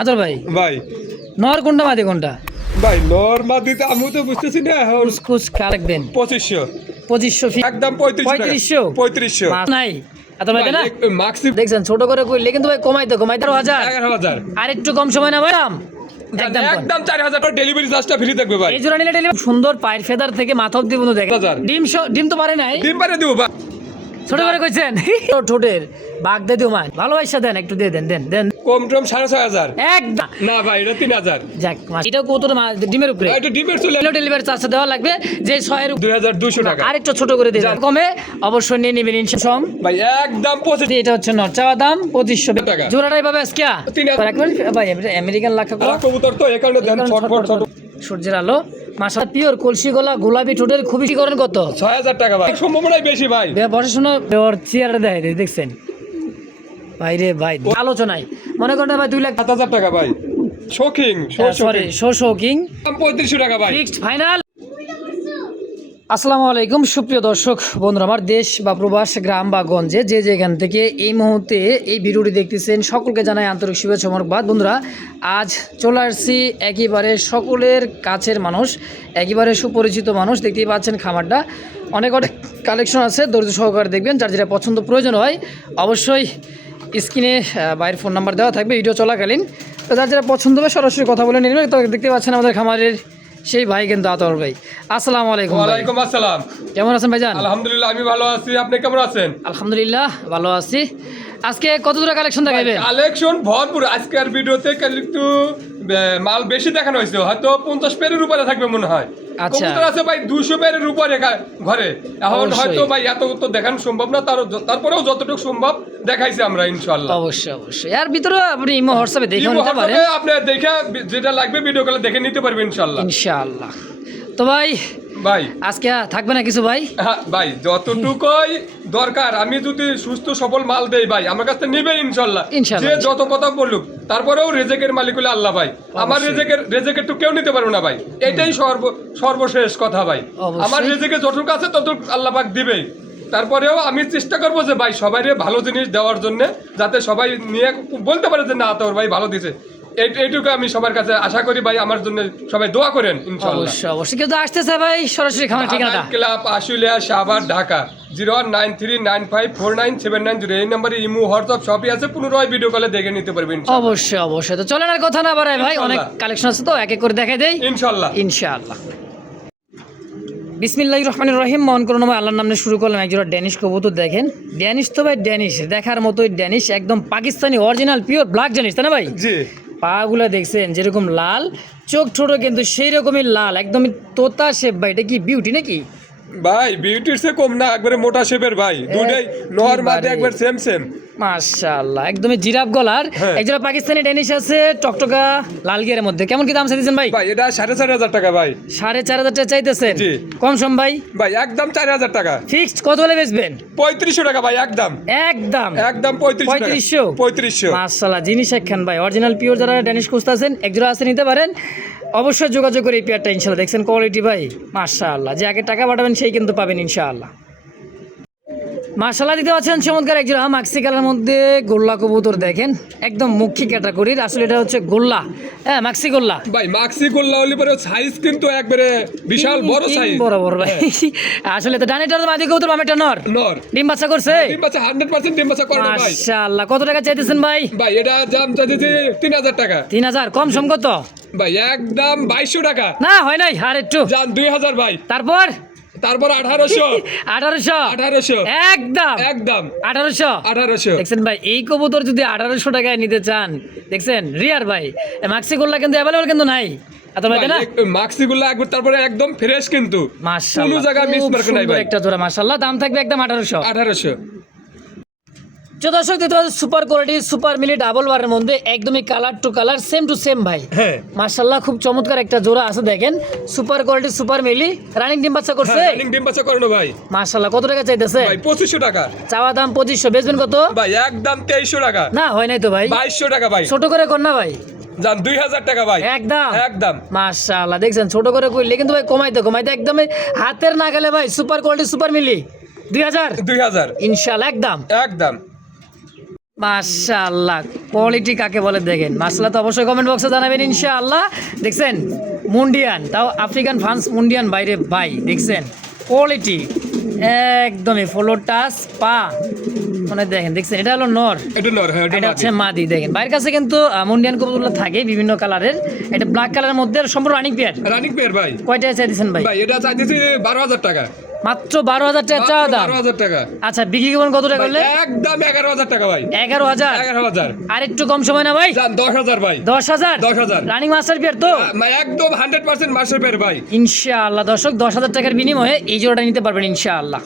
আদর ভাই ভাই নর কোনটা মাদি কোনটা ভাই নর মাদিতে আমি তো বুঝতেছি না এখন কুছ কালেক দেন 2500 2500 একদম 3500 নাই আদর ভাই না মাক্সি দেখছেন ছোট করে কইলে কিন্তু ভাই কমাইতে 11000 আর একটু কম সময় না ভাই একদম 4000 টাকা ডেলিভারি চার্জটা ফ্রি থাকবে ভাই এই জোড়া নিলে ডেলিভারি সুন্দর পায়ের ফেদার থেকে মাথা অবধি বন্ধু দেখেন 1000 ডিম তো পারে নাই ডিম পারে দিব ভাই ছোট করে কইছেন ঠোঁটের বাগ দিয়ে দিও মান ভালোবাসা দেন একটু দিয়ে দেন কম টম 6500 একদম না ভাই এটা 3000 যাক এটাও কত ডিমের উপরে এটা ডিমের চলে ডেলিভারি চার্জটা দেওয়া লাগবে যে 6 এর 2200 টাকা আর একটু ছোট করে দিয়ে দেন কমে অবশ্যই নিয়ে নেবেন ইনশাআল্লাহ ভাই একদম 25 এটা হচ্ছে নর চাওয়া দাম 2500 টাকা জোড়াটাই পাবে আজকে 3000 ভাই আমেরিকান লাখ কবুতর তো এই কারণে দেন ছোট সূর্যের আলো মাশা পিওর কলসি গলা গোলাপি ঠোঁটের খুবই করেন কত 6000 টাকা ভাই সম্ভাবনাই বেশি ভাই পড়াশোনা ওর চেয়ারটা দেখাই দেখছেন ভাই রে ভাই আলোচনায় মনে করেন ভাই 2,7000 টাকা ভাই শোকিং সরি শোকিং 3500 টাকা ভাই ফিক্সড ফাইনাল। আসসালামু আলাইকুম সুপ্রিয় দর্শক বন্ধুরা, আমার দেশ বা প্রবাস গ্রাম বা গঞ্জে যে যেখান থেকে এই মুহূর্তে এই ভিডিওটি দেখতেছেন সকলকে জানাই আন্তরিক শুভেচ্ছা মোবারকবাদ। বন্ধুরা, আজ চলে আসছি একেবারে সকলের কাছের মানুষ, একেবারে সুপরিচিত মানুষ। দেখতেই পাচ্ছেন খামারটা অনেক কালেকশন আছে, ধৈর্য সহকারে দেখবেন। যার যেটা পছন্দ প্রয়োজন হয় অবশ্যই স্ক্রিনে বাইরের ফোন নাম্বার দেওয়া থাকবে ভিডিও চলাকালীন। তো যার যেটা পছন্দ হবে সরাসরি কথা বলে নিয়ে নেবেন। তো দেখতে পাচ্ছেন আমাদের খামারের সেই ভাই কিন্তু আতর ভাই। আসসালামু আলাইকুম। ওয়ালাইকুম আসসালাম। কেমন আছেন ভাইজান? আলহামদুলিল্লাহ আমি ভালো আছি, আপনি কেমন আছেন? আলহামদুলিল্লাহ ভালো আছি। আজকে কত দূর কালেকশন দেখাইবেন? কালেকশন ভরপুর। আজকের ভিডিওতে একটু মাল বেশি দেখানো হয়েছে, হয়তো 50 পেয়ারের উপরে থাকবে মনে হয়। আচ্ছা, কবুতর আছে ভাই 200 পেয়ারের উপরে ঘরে। এখন হয়তো ভাই এত তো দেখানো সম্ভব না, তারপরেও যতটুকু সম্ভব দেখাইছি আমরা ইনশাআল্লাহ। অবশ্যই এর ভিতরে আপনি ইমো হোয়াটসঅ্যাপে দেখে নিতে পারেন। আপনি দেখে যেটা লাগবে ভিডিও কলে দেখে নিতে পারবেন ইনশাআল্লাহ। তো ভাই ভাই আজকে থাকবে না কিছু ভাই? হ্যাঁ ভাই, যতটুকুই দরকার আমি যদি সুস্থ সফল মাল দেই ভাই আমার কাছে নিবে ইনশাআল্লাহ। যে যত কথা বলুক তারপরেও রেজেকের মালিক হলো আল্লাহ ভাই। আমার রেজেকের তো কেউ নিতে পারবে না ভাই, এটাই সর্বশেষ কথা ভাই। আমার রেজেকে যতটুকু আছে ততটুকু আল্লাহ পাক দিবেই। তারপরেও আমি চেষ্টা করবো যে ভাই সবাইরে ভালো জিনিস দেওয়ার জন্য, যাতে সবাই নিয়ে বলতে পারে যে না তোর ভাই ভালো দিছে। এইটুকু আমি সবার কাছে আশা করি ভাই, আমার জন্য সবাই দোয়া করেন ইনশাআল্লাহ। অবশ্যই কেউ আসতেছে ভাই সরাসরি খামার ঠিকানাটা ক্লাব আশুলিয়া শাহবাগ ঢাকা 0193954979 এই নম্বরে ইমো হোয়াটসঅ্যাপ সবই আছে, পুনরায় ভিডিও কলে দেখে নিতে পারবেন অবশ্যই। তো চলেন আর কথা না বাড়াই ভাই, অনেক কালেকশন আছে তো এক এক করে দেখাই দেই ইনশাআল্লাহ। বিসমিল্লাহির রহমানির রহিম। মন করুন ভাই আল্লাহর নামে শুরু করলাম। একজোড়া ড্যানিশ কবুতর দেখেন, ড্যানিশ তো ভাই ড্যানিশ দেখার মতোই ড্যানিশ, একদম Pakistani original pure black Danish, তাই না ভাই? জি। পাগুলো দেখছেন যেরকম লাল, চোখ ছোট কিন্তু সেই রকমই লাল, একদমই তোতা শেপ ভাই। এটা কি বিউটি নাকি ভাই? বিউটির সে কম না, একবারে মোটা শেপের ভাই, দুটাই নর মাদে একবার সেম মাশাআল্লাহ, একদমই জিরাফ গলার। একজোড়া পাকিস্তানি ড্যানিশ আছে টকটকা লাল গিয়ারের মধ্যে। কেমন কি দাম চাইতেছেন ভাই? ভাই এটা 4500 টাকা ভাই। 4500 টাকা চাইতেছেন? কম সম ভাই? ভাই একদম 4000 টাকা ফিক্সড। কত হলে বেচবেন? 3500 টাকা ভাই। একদম 3500। মাশাআল্লাহ, জিনিস একখান ভাই, অরিজিনাল পিওর। যারা ড্যানিশ খুঁজতেছেন একজোড়া আছে নিতে পারেন, অবশ্যই যোগাযোগ করে এই পেয়ারটা ইনশাআল্লাহ। দেখছেন কোয়ালিটি ভাই মাশাআল্লাহ, যে আগে টাকা পাঠাবেন সেই কিন্তু পাবেন ইনশাআল্লাহ। মাশাআল্লাহ দিতে পাচ্ছেন চমৎকার একজোড়া মাক্সি কালার মধ্যে গোল্লা কবুতর দেখেন, একদম মুখ্য ক্যাটাগরির। আসলে এটা হচ্ছে গোল্লা, হ্যাঁ মাক্সি গোল্লা ভাই। মাক্সি গোল্লা হলে পরে সাইজ কিন্তু একবারে বিশাল বড় সাইজ, বড় ভাই। আসলে তো ডানেটার মাদি কবুতর, বামেটা নর। ডিম বাচ্চা করছে? ডিম বাচ্চা 100% ডিম বাচ্চা করে ভাই। মাশাআল্লাহ। কত টাকা চাইতেছেন ভাই? ভাই এটা দাম চাইতেছি 3000 টাকা। 3000 কম সম কত ভাই? একদম 2200 টাকা। না হয় নাই, আর একটু জান 2000 ভাই। তারপর 1800 একদম 1800 দেখছেন ভাই। এই কবুতর যদি 1800 টাকায় নিতে চান, দেখছেন রিয়ার ভাই। মাক্সি গোল্লা কিন্তু অ্যাভেলেবল কিন্তু নাই এত ভাই না। মাক্সি গোল্লা একবার তারপরে একদম ফ্রেশ কিন্তু মাশাআল্লাহ, কোনো জায়গা মিস মার্ক নাই ভাই। একটা জোড়া মাশাআল্লাহ, দাম থাকবে একদম 1800। দর্শক দেখতে পাচ্ছেন সুপার কোয়ালিটি সুপার মিলি ডাবল বারের মধ্যে একদমই colour to colour same to same ভাই। হ্যাঁ মাশাআল্লাহ, খুব চমৎকার একটা জোড়া আছে দেখেন, সুপার কোয়ালিটি সুপার মিলি। রানিং ডিম বাচ্চা করছে? রানিং ডিম বাচ্চা করানো ভাই। মাশাআল্লাহ। কত টাকা চাইতেছে? ভাই 2500 টাকা। চাওয়া দাম 2500, বেচবেন কত? ভাই একদম 2300 টাকা। না হয় নাই তো ভাই। 2200 টাকা ভাই। ছোট করে কর না ভাই। জান 2000 টাকা ভাই। একদম মাশাআল্লাহ, দেখছেন ছোট করে কইলে কিন্তু ভাই কমাইতে একদমই হাতের না গেলে ভাই। সুপার কোয়ালিটি সুপার মিলি 2000 2000 ইনশাআল্লাহ একদম। মাশাআল্লাহ, কোয়ালিটি কাকে বলে দেখেন। মাশাআল্লাহ তো অবশ্যই কমেন্ট বক্সে জানাবেন ইনশাআল্লাহ। দেখছেন মুন্ডিয়ান, তাও আফ্রিকান ফ্রান্স মুন্ডিয়ান বাইরে ভাই, দেখছেন কোয়ালিটি একদমই ফলো টাচ পা মানে দেখেন, দেখছেন এটা হলো নর, এটা নর, হ্যাঁ এটা হচ্ছে মাদি। দেখেন বাইরের কাছে কিন্তু মুন্ডিয়ান কবুতরগুলো থাকে বিভিন্ন কালারের, এটা ব্ল্যাক কালারের মধ্যে সম্পূর্ণ রানিং পেয়ার। রানিং পেয়ার ভাই। কয়টা চাইছেন ভাই? ভাই এটা চাইতেছি 12,000 টাকা, মাত্র 12,000 টাকা চাওয়া দাম। 12,000 টাকা। আচ্ছা বিক্রি করবেন কত টাকা করলে? একদম 11,000 টাকা ভাই। 11,000? 11,000 আর একটু কম সময় না ভাই? 10,000 ভাই। 10,000? 10,000 রানিং মাস্টার পেয়ার তো একদম 100% মাস্টার পেয়ার ভাই। ইনশাআল্লাহ দর্শক 10,000 টাকার বিনিময়ে এই জোড়াটা নিতে পারবেন ইনশাআল্লাহ।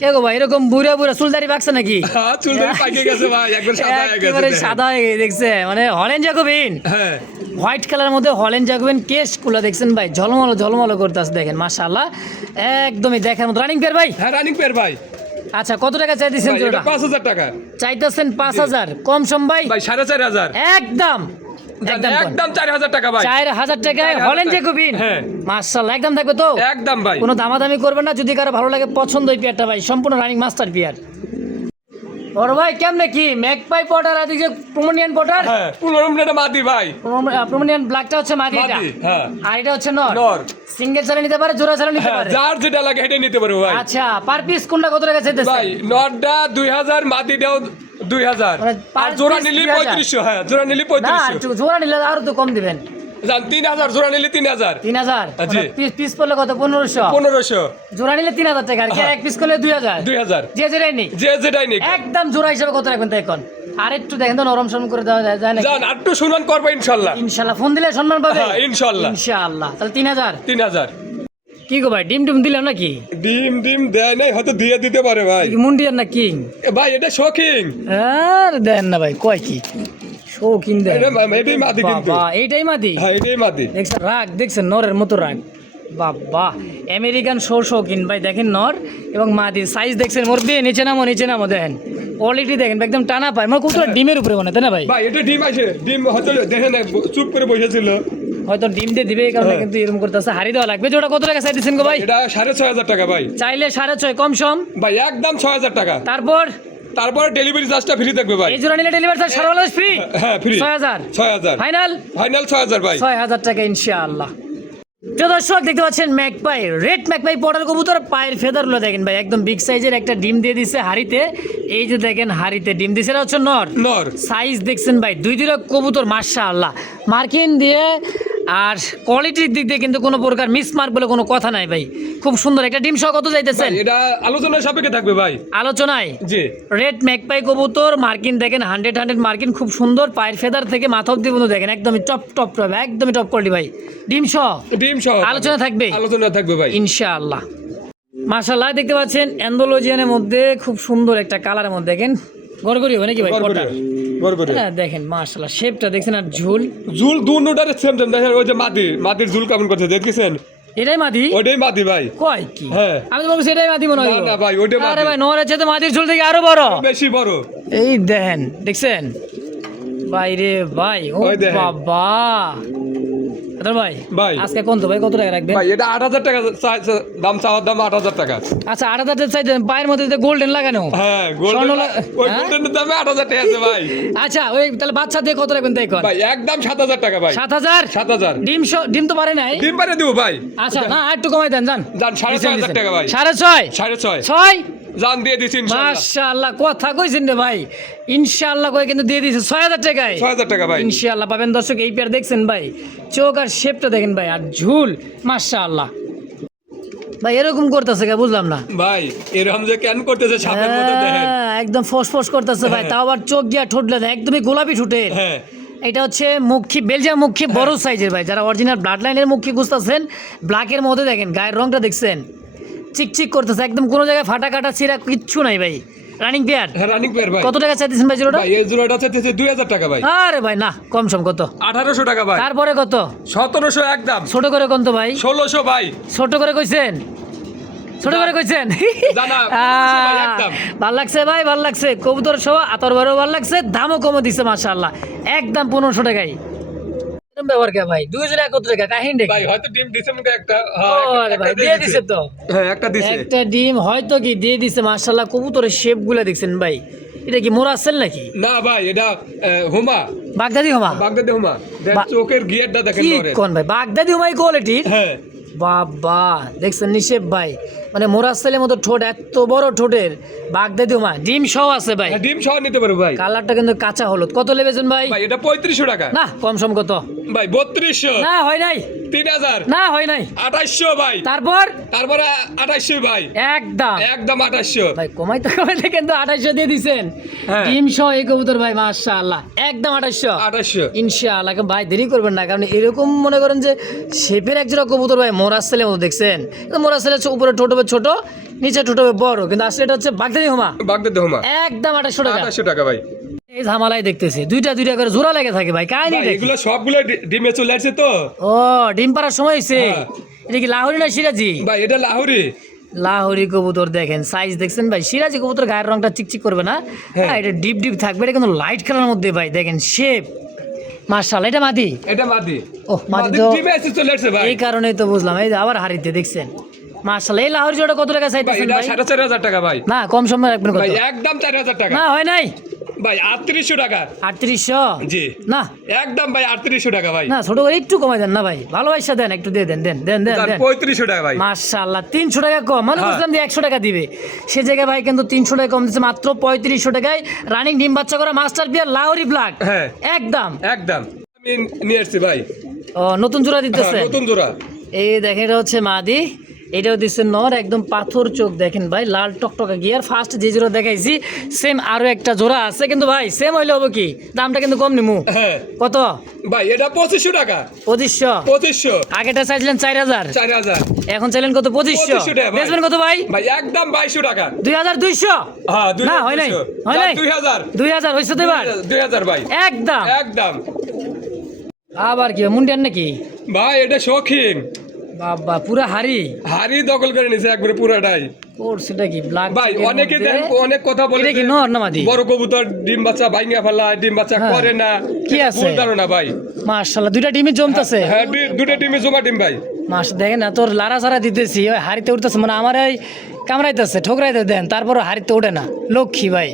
কে গো ভাই এরকম বুড়া বুড়া চুলদারি বাকছে নাকি? হ্যাঁ চুলদারি পাইকে গেছে ভাই, একবার সাদা হয়ে গেছে। একেবারে সাদা হয়ে গেছে, দেখছে মানে হলেন জাকোবিন। হ্যাঁ হোয়াইট কালারের মধ্যে হলেন জাকোবিন কেস গুলো দেখছেন ভাই, ঝলমলো ঝলমলো করতেছে দেখেন মাশাআল্লাহ, একদমই দেখার মতো। রানিং পেয়ার ভাই? হ্যাঁ রানিং পেয়ার ভাই। আচ্ছা কত টাকা চাইতেছেন ভাই, জোড়া? এটা 5,000 টাকা চাইতেছেন 5,000, কম সম ভাই? ভাই 4,500 একদম একদম কম। একদম 4,000 টাকা ভাই। 4,000 টাকায় 4,000 হলেন জাকোবিন। হ্যাঁ মাশাআল্লাহ একদম থাকবে তো? একদম ভাই। কোনো দামাদামি করবেন না, যদি কারো ভালো লাগে পছন্দ ওই পেয়ারটা ভাই, সম্পূর্ণ রানিং মাস্টার পেয়ার। বড় ভাই কেমনে কি ম্যাকপাই পটার আর যে প্রোমোনিয়ান পটার? হ্যাঁ 15 মাদি ভাই। প্রোমোনিয়ান ব্ল্যাকটা হচ্ছে মাদি, এটা মাদি, হ্যাঁ। আর এটা হচ্ছে নর। নর। সিঙ্গেল চালে নিতে পারে, জোড়া চালে নিতে হ্যাঁ, পারে। যার যেটা লাগে সেটা নিতে পারো ভাই। আচ্ছা পার পিস কোনটা কত টাকা চাইতেছে? ভাই নরটা 2,000, মাদিটাও 2,000, মানে আর per জোড়া piece নিলি 2,000? 3500। হ্যাঁ জোড়া নিলি না 3500। জোড়া নিলে আরো তো কম দিবেন। জান 3,000, জোড়া নিলি 3,000। 3,000? জি। পিস পড়লে কত? 1500? 1500। জোড়া নিলে 3,000 টাকা, আর কি এক পিস করলে 2,000? 2,000 যে যেটাই নি যে যেটাই নিক। একদম জোড়া হিসাবে কত রাখবেন তাই এখন? আর একটু দেখেন তো নরম সরম করে দেওয়া যায় না? জান একটু শুনুন করবে ইনশাআল্লাহ। ইনশাআল্লাহ ফোন দিলে সম্মান পাবে হ্যাঁ ইনশাআল্লাহ। ইনশাআল্লাহ। তাহলে 3,000? 3,000। কি গো ভাই ডিম দিলাম নাকি? ডিম দেয় নাই, হয়তো দিয়ে দিতে পারে ভাই। মুন্ডিয়ার না কিং? ভাই এটা শৌখিন। আর দেন না ভাই, কয় কি শৌখিন দেন? এটাই মাদি কিন্তু। বাবা এইটাই মাদি? হ্যাঁ এটাই মাদি। দেখছেন রাগ, দেখছেন নরের মতো রাগ। বাবা আমেরিকান শৌখিন ভাই, দেখেন নর এবং মাদি সাইজ দেখছেন। মোর দিয়ে নিচে নামো দেখেন, কোয়ালিটি দেখেন একদম টানা পায়। আমার কত ডিমের উপরে মনে, তাই না ভাই? ভাই এটা ডিম আছে, ডিম হয়তো দেখেন চুপ করে বসেছিল, হয়তো ডিম দিয়ে দিবে এই কারণে কিন্তু এরকম করতেছে। হারি দেওয়া লাগবে। যেটা কত টাকা চাইতেছেন গো ভাই? এটা 6,500 টাকা ভাই। চাইলে 6,500 কম সম? ভাই একদম 6,000 টাকা। তারপর ডেলিভারি চার্জটা ফ্রি থাকবে ভাই। এই জোড়া নিলে ডেলিভারি চার্জ সারা বাংলাদেশ ফ্রি? হ্যাঁ ফ্রি। 6,000 ফাইনাল? ফাইনাল 6,000 ভাই। 6,000 টাকা ইনশাআল্লাহ। তো দর্শক দেখতে পাচ্ছেন ম্যাকপাই, রেড ম্যাকপাই পটার কবুতর। পায়ের ফেদারগুলো দেখেন ভাই, একদম বিগ সাইজের একটা ডিম দিয়ে দিছে হাড়িতে। এই যে দেখেন হাড়িতে ডিম দিছে, এটা হচ্ছে নর। সাইজ দেখছেন ভাই, দুইটা কবুতর মাশাআল্লাহ, মার্কিন দিয়ে আর কোয়ালিটির দিক দিয়ে কিন্তু কোনো প্রকার মিসমার্ক বলে কোনো কথা নাই ভাই। খুব সুন্দর একটা ডিম সহ কত যাইতেছেন? এটা আলোচনার সাপেক্ষে থাকবে ভাই। আলোচনায়? জি। রেড ম্যাকপাই কবুতর, মার্কিন দেখেন 100 মার্কিন, খুব সুন্দর। পায়ের ফেদার থেকে মাথা অব্দি পর্যন্ত দেখেন একদমই টপ একদমই টপ কোয়ালিটি ভাই। ডিম সহ আলোচনা থাকবে? আলোচনা থাকবে ভাই ইনশাআল্লাহ। মাশাআল্লাহ দেখতে পাচ্ছেন অ্যান্ডোলজিয়ানের মধ্যে খুব সুন্দর একটা কালারের মধ্যে দেখেন গড়গড়ি হবে নাকি ভাই? হ্যাঁ দেখেন মাশাআল্লাহ শেপটা দেখছেন, আর ঝুল দুটোটার সেম দেখেন। ওই যে মাদির ঝুল কেমন করছে দেখছেন? এটাই মাদি? ওটাই মাদি ভাই। কয় কি? হ্যাঁ আমি তো বলছি এটাই মাদি মনে হয়। না ভাই ওটাই মাদি। আরে ভাই নরের চেয়ে তো মাদির ঝুল থেকে আরো বড়, বেশি বড়। এই দেখেন, দেখছেন ভাই রে ভাই? ও বাবা ভাই আজকে কোন তো ভাই কত টাকা রাখবেন? ভাই এটা 8,000 টাকা দাম, চাওয়ার দাম 8,000 টাকা। আচ্ছা 8,000 চাইতেন, পায়ের মধ্যে গোল্ডেন লাগানো? হ্যাঁ গোল্ডেনের দামে 8,000 টাকা আছে ভাই। আচ্ছা ওই তাহলে বাচ্চা দিয়ে কত রাখবেন তাই কোন? ভাই একদম 7,000 টাকা ভাই। 7,000? ডিম তো পারে নাই? ডিম পারে দিব ভাই। আচ্ছা না আর একটু কমাই দেন, জান 6,500 টাকা ভাই। 6.5 জান দিয়ে দিছি ইনশাআল্লাহ। মাশাআল্লাহ কথা কইছেন রে ভাই, ইনশাআল্লাহ কই কিন্তু দিয়ে দিছে 6,000 টাকায়। 6,000 টাকা ভাই ইনশাআল্লাহ পাবেন। দর্শক এই পেয়ার দেখছেন ভাই, চোখ আর শেপটা দেখেন ভাই, আর ঝুল মাশাআল্লাহ ভাই। এরকম করতেছে কে বুঝলাম না ভাই, এরকম যে কেন করতেছে সাপের মতো দেখেন, একদম ফসফস করতেছে ভাই। তাও আবার চোখ দিয়া ঠোঁটলে একদমই গোলাপি ঠোঁটের। হ্যাঁ এটা হচ্ছে মুখী, বেলজিয়াম মুখী, বড় সাইজের ভাই। যারা অরিজিনাল ব্লাড লাইনের মুখী খুঁজতেছেন, ব্ল্যাকের মধ্যে দেখেন গায়ের রংটা দেখছেন চিকচিক করতেছে, একদম কোনো জায়গায় ফাটা কাটা ছিঁড়া কিচ্ছু নাই ভাই। Running pair? হ্যাঁ রানিং পেয়ার ভাই। কত টাকা চাইতেছেন ভাই জোড়াটা? ভাই এই জোড়াটা চাইতেছে 2,000 টাকা ভাই। আরে ভাই না, কম সম কত? 1,800 টাকা ভাই। তারপরে কত? 1,700 একদম। ছোট করে কোন তো ভাই? 1,600 ভাই। ছোট করে কইছেন? ছোট করে কইছেন? ভাল লাগছে ভাই, ভাল লাগছে। কবুতর সহ আতর বারও ভাল লাগছে, দামও কমে দিছে মাশাআল্লাহ, একদম 1500 টাকায়। ব্যবহার কে ভাই? দুইজনে কত টাকা কাহিনী দেখি ভাই? হয়তো ডিম দিছে মুখে একটা। আরে ভাই দিয়ে দিছে তো। হ্যাঁ একটা দিছে, একটা ডিম হয়তো কি দিয়ে দিছে মাশাআল্লাহ। কবুতরের শেপ গুলা দেখছেন ভাই, এটা কি মোরা সেল নাকি? না ভাই এটা হুমা, বাগদাদি হুমা? বাগদাদি হুমা। চোখের গিয়ারটা দেখেন কি ধরে। কোন ভাই বাগদাদি হুমাই কোয়ালিটি? হ্যাঁ বাবা দেখছেন নিশেব ভাই, মানে মোরাসেলের মতো ঠোঁট, এত বড় ঠোঁটের বাগদাদি হুমা, ডিম সহ আছে ভাই। ডিম সহ নিতে পারো ভাই। কালারটা কিন্তু কাঁচা হলুদ। কত লেবেছেন ভাই? ভাই এটা 3500 টাকা। না কম সম কত ভাই 3200। না হয় নাই। 3000। না হয় নাই। 2800 ভাই। তারপরে 2800 ভাই। একদম 2800 ভাই, কমাইতে কিন্তু 2800 দিয়ে দিছেন। হ্যাঁ। ডিম সহ এই কবুতর ভাই মাশাআল্লাহ একদম 2800 ইনশাআল্লাহ। ভাই দেরি করবেন না, কারণ এরকম মনে করেন যে শেপের একজোড়া কবুতর ভাই মোরাসেলের মতো দেখছেন। মোরাসেলের উপরে ঠোঁট হবে ছোট, নিচে ঠোঁট হবে বড়, কিন্তু আসলে এটা হচ্ছে বাগদাদি হুমা। বাগদাদি হুমা একদম 2800 টাকা। 2800 টাকা ভাই। এই ঝামেলাই দেখতেছি দুইটা করে জোড়া লেগে থাকে ভাই, কাহিনী ভাই দেখি। এগুলো সবগুলো ডিমে চলে আসছে তো। ও ডিম পাড়ার সময় হয়েছে। হ্যাঁ। এটা কি লাহোরি না সিরাজি? ভাই এটা লাহোরি। লাহোরি কবুতর দেখেন সাইজ দেখছেন ভাই। সিরাজি কবুতর গায়ের রংটা চিকচিক করবে না, হ্যাঁ। হ্যাঁ এটা ডিপ ডিপ থাকবে, এটা কিন্তু লাইট কালার মধ্যে ভাই দেখেন শেপ মাশাআল্লাহ। এটা মাদি? এটা মাদি। ও মাদি মাদি তো ডিমে এসে চলে আসছে ভাই। এই কারণেই তো বুঝলাম। এই যে আবার হারিতে দেখছেন মাশাআল্লাহ। এই লাহোরি জোড়া কত টাকা ভাই চাইতেছেন এটা ভাই? 4500 টাকা ভাই। না কম সময় রাখবেন কত? ভাই একদম 4000 টাকা। না হয় নাই ভাই 3800 টাকা। 3800? জি না একদম ভাই 3800 টাকা ভাই। না ছোট করে একটু কমাই দেন না ভাই, ভালোবাসা দেন একটু, দিয়ে দেন দেন দেন দেন দেন। 3500 টাকা ভাই। মাশাআল্লাহ 300 টাকা কম, মানে হ্যাঁ। বুঝলাম যে 100 টাকা দিবে, সে জায়গায় ভাই কিন্তু 300 টাকা কম দিচ্ছে, মাত্র 3500 টাকায় রানিং ডিম বাচ্চা করা মাস্টার বিয়ার লাহোরি ব্ল্যাক। হ্যাঁ। একদম একদম আমি নিয়ে আসছি ভাই। ও নতুন জোড়া দিতেছে। হ্যাঁ, নতুন জোড়া। এই দেখেন এটা হচ্ছে মাদি, এটাও দিচ্ছে নর, একদম পাথর চোখ দেখেন ভাই, লাল টকটকা গিয়ার। ফার্স্ট যে জোড়া দেখাইছি সেম আরো একটা জোড়া আছে, কিন্তু ভাই সেম হইলে হবে কি, দামটা কিন্তু কম নিমু। হ্যাঁ কত ভাই এটা 2500 টাকা। 2500? আগেটা চাইছিলেন 4000, 4000। এখন চাইলেন কত? 2500 টাকা ভাই। বেচবেন কত ভাই? ভাই একদম 2200 টাকা। 2200? হ্যাঁ না হয় নাই, 2200 হয় নাই। 2000 হয়েছে তো এবার? 2000 ভাই। একদম একদম আবার কি মুন্ডিয়ান নাকি ভাই এটা শৌখিন। বাবা পুরা হাড়ি দখল করে নিছে একবারে পুরাটাই। কোর্সটা কি ব্ল্যাক ভাই অনেকে অনেক কথা বলে, এটা কি নর না মাদি? বড় কবুতর ডিম বাচ্চা ভাঙিয়া ফেলায়, ডিম বাচ্চা হ্যাঁ। করে না, কি আছে? ভুল ধারণা ভাই। মাশাআল্লাহ দুইটা ডিমই জমতেছে। হ্যাঁ দুটো ডিমে জমা ডিম ভাই। দেখেন না তোর লারা সারা দিতেছি, ওই হাড়িতে উঠতেছে, মানে আমার এই কামড়াইতেছে ঠোকরাইতে দেন, তারপর হাড়িতে ওঠে না, লক্ষ্মী ভাই।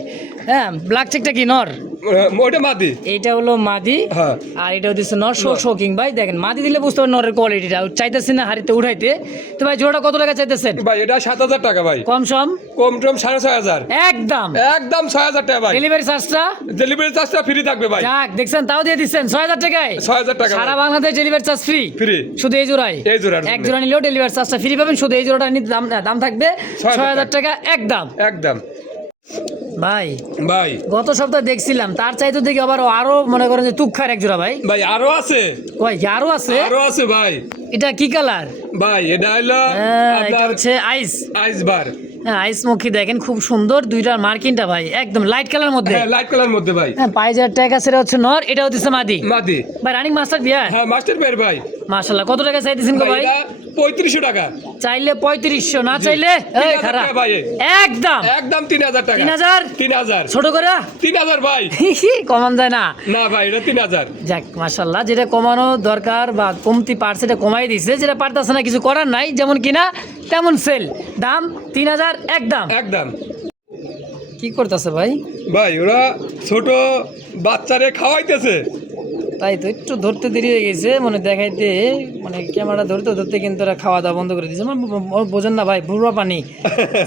হ্যাঁ ব্ল্যাক চেকটা কি নর? ওটা মাদি। এইটা হলো মাদি, হ্যাঁ। আর এটা হচ্ছে নর। শোকিং ভাই দেখেন, মাদি দিলে বুঝতে পারেন নরের কোয়ালিটিটা। চাইতেছি না হাড়িতে উঠাইতে। তো ভাই জোড়াটা কত টাকা চাইতেছেন? ভাই এটা 7000 টাকা ভাই। কম সম? কম টম 6500। একদম 6000 টাকা ভাই। ডেলিভারি চার্জটা? ডেলিভারি চার্জটা ফ্রি থাকবে ভাই। যাক দেখছেন, তাও দিয়ে দিচ্ছেন 6000 টাকায়। 6000 টাকা সারা ভাই। Bangladesh delivery charge free. Free শুধু এই জোড়াই? এই জোড়ার এক জন্য। জোড়া নিলেও ডেলিভারি চার্জটা ফ্রি পাবেন। শুধু এই জোড়াটা নিতে দাম থাকবে 6000 টাকা একদম। একদম ভাই ভাই। গত সপ্তাহে দেখছিলাম, তার চাইতে দেখি আরো মনে করেন যে তুক্ষার এক জোড়া ভাই। ভাই আরো আছে। কই কি আরো আছে? আরো আছে ভাই। এটা কি কালার ভাই এটা হলো এটা আপনার হচ্ছে আইস। আইস বার। হ্যাঁ আইস মুখী দেখেন, খুব সুন্দর দুইটার মার্কিংটা ভাই, একদম লাইট কালার মধ্যে। হ্যাঁ লাইট কালার মধ্যে ভাই। হ্যাঁ পাইজার ট্যাগ আছে, এটা হচ্ছে নর, এটা হচ্ছে মাদি। মাদি ভাই রানিং মাস্টার বিয়া? হ্যাঁ মাস্টার বের ভাই। মাশাআল্লাহ কত টাকা চাইতেছেন গো ভাই? এটা 3500 টাকা। চাইলে 3500, না চাইলে এই 3000 খারাপ টাকা ভাই। একদম একদম 3000 টাকা। 3000 ছোট করে 3000 ভাই। কমান যায় না? না ভাই এটা 3000। যাক মাশাআল্লাহ, যেটা কমানো দরকার বা কমতি পারছে এটা কমাই দিছে, যেটা পারতেছে না কিছু করার নাই, যেমন কিনা তেমন সেল। দাম 3000 একদম। একদম কি করতেছে ভাই? ভাই ওরা ছোট বাচ্চারে খাওয়াইতেছে। তাই তো একটু ধরতে দেরি হয়ে গেছে, মানে দেখাইতে, মানে ক্যামেরা ধরতে ধরতে কিন্তু ওরা খাওয়া দাওয়া বন্ধ করে দিয়েছে। বোঝেন না ভাই, বুড়া প্রাণী,